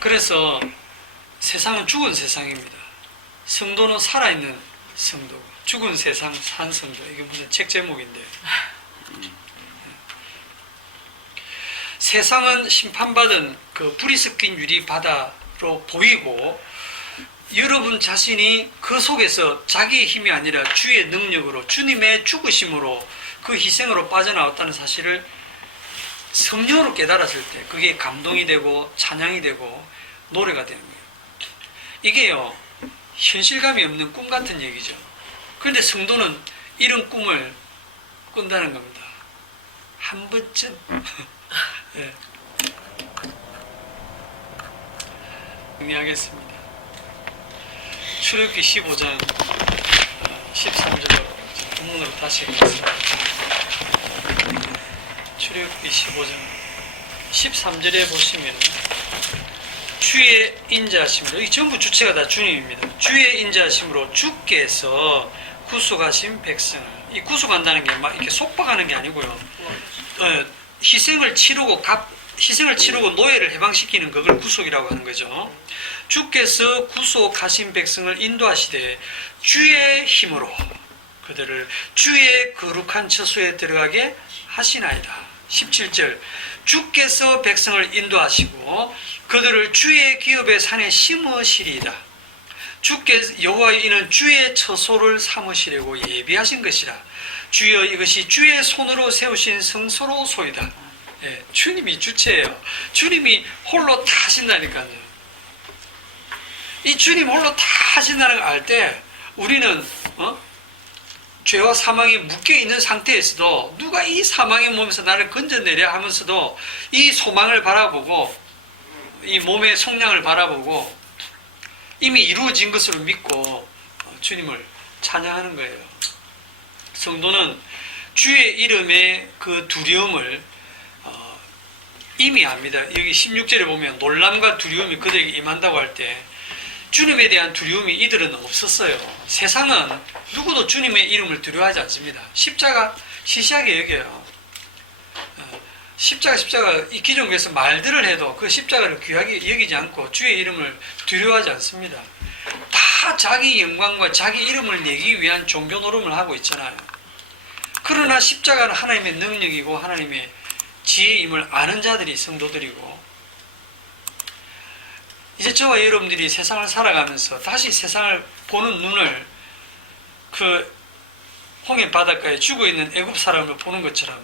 그래서 세상은 죽은 세상입니다. 성도는 살아있는 성도고, 죽은 세상 산 성도. 이게 무슨 책 제목인데요. 세상은 심판받은 그 불이 섞인 유리 바다로 보이고, 여러분 자신이 그 속에서 자기의 힘이 아니라 주의 능력으로, 주님의 죽으심으로, 그 희생으로 빠져나왔다는 사실을 성령으로 깨달았을 때 그게 감동이 되고 찬양이 되고 노래가 되는 거예요. 이게요, 현실감이 없는 꿈 같은 얘기죠. 그런데 성도는 이런 꿈을 꾼다는 겁니다. 한 번쯤. 네. 정리하겠습니다. 출애굽기 15장 13절로 본문으로 다시 읽겠습니다. 출애굽기 15장 13절에 보시면 주의 인자하심으로, 이 전부 주체가 다 주님입니다. 주의 인자하심으로 주께서 구속하신 백성을, 이 구속한다는 게 막 이렇게 속박하는 게 아니고요. 희생을 치르고 노예를 해방시키는 그걸 구속이라고 하는 거죠. 주께서 구속하신 백성을 인도하시되 주의 힘으로 그들을 주의 거룩한 처소에 들어가게 하시나이다. 17절, 주께서 백성을 인도하시고 그들을 주의 기업의 산에 심으시리이다. 주께서 여호와의 이는 주의 처소를 삼으시려고 예비하신 것이라. 주여 이것이 주의 손으로 세우신 성소로소이다. 예, 주님이 주체예요. 주님이 홀로 다 하신다니까요. 이 주님 홀로 다 하신다는 걸 알 때 우리는 죄와 사망에 묶여있는 상태에서도 누가 이 사망의 몸에서 나를 건져내려 하면서도 이 소망을 바라보고 이 몸의 속량을 바라보고 이미 이루어진 것으로 믿고 주님을 찬양하는 거예요. 성도는 주의 이름의 그 두려움을 이미 압니다. 여기 16절에 보면 놀람과 두려움이 그들에게 임한다고 할 때 주님에 대한 두려움이 이들은 없었어요. 세상은 누구도 주님의 이름을 두려워하지 않습니다. 십자가 시시하게 여겨요. 십자가 이 기존교에서 말들을 해도 그 십자가를 귀하게 여기지 않고 주의 이름을 두려워하지 않습니다. 다 자기 영광과 자기 이름을 내기 위한 종교 노름을 하고 있잖아요. 그러나 십자가는 하나님의 능력이고 하나님의 지혜임을 아는 자들이 성도들이고, 이제 저와 여러분들이 세상을 살아가면서 다시 세상을 보는 눈을 그 홍해 바닷가에 죽어있는 애굽 사람을 보는 것처럼,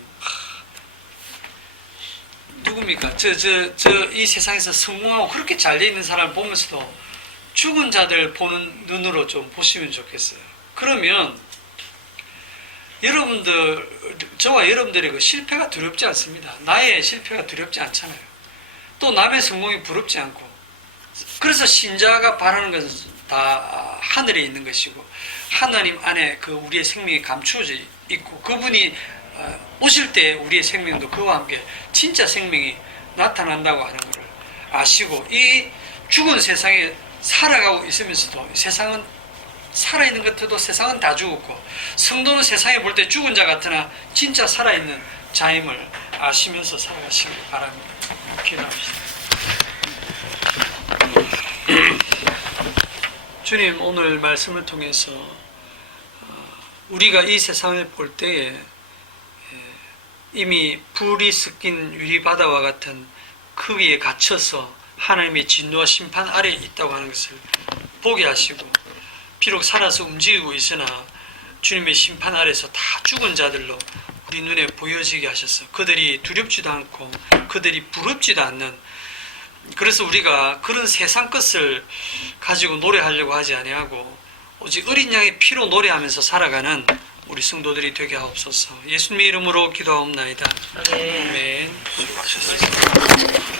누굽니까? 이 세상에서 성공하고 그렇게 잘돼 있는 사람을 보면서도 죽은 자들 보는 눈으로 좀 보시면 좋겠어요. 그러면 저와 여러분들의 그 실패가 두렵지 않습니다. 나의 실패가 두렵지 않잖아요. 또 남의 성공이 부럽지 않고. 그래서 신자가 바라는 것은 다 하늘에 있는 것이고, 하나님 안에 그 우리의 생명이 감추어져 있고, 그분이 오실 때 우리의 생명도 그와 함께 진짜 생명이 나타난다고 하는 것을 아시고, 이 죽은 세상에 살아가고 있으면서도 세상은 살아있는 것 같아도 세상은 다 죽었고, 성도는 세상에 볼 때 죽은 자 같으나 진짜 살아있는 자임을 아시면서 살아가시길 바랍니다. 기도합시다. 주님, 오늘 말씀을 통해서 우리가 이 세상을 볼 때에 이미 불이 섞인 유리바다와 같은 크기에 갇혀서 하나님의 진노와 심판 아래에 있다고 하는 것을 보게 하시고, 비록 살아서 움직이고 있으나 주님의 심판 아래서 다 죽은 자들로 우리 눈에 보여지게 하셔서 그들이 두렵지도 않고 그들이 부럽지도 않는, 그래서 우리가 그런 세상 것을 가지고 노래하려고 하지 아니하고 오직 어린 양의 피로 노래하면서 살아가는 우리 성도들이 되게 하옵소서. 예수님의 이름으로 기도하옵나이다. 아멘. 수고하셨습니다.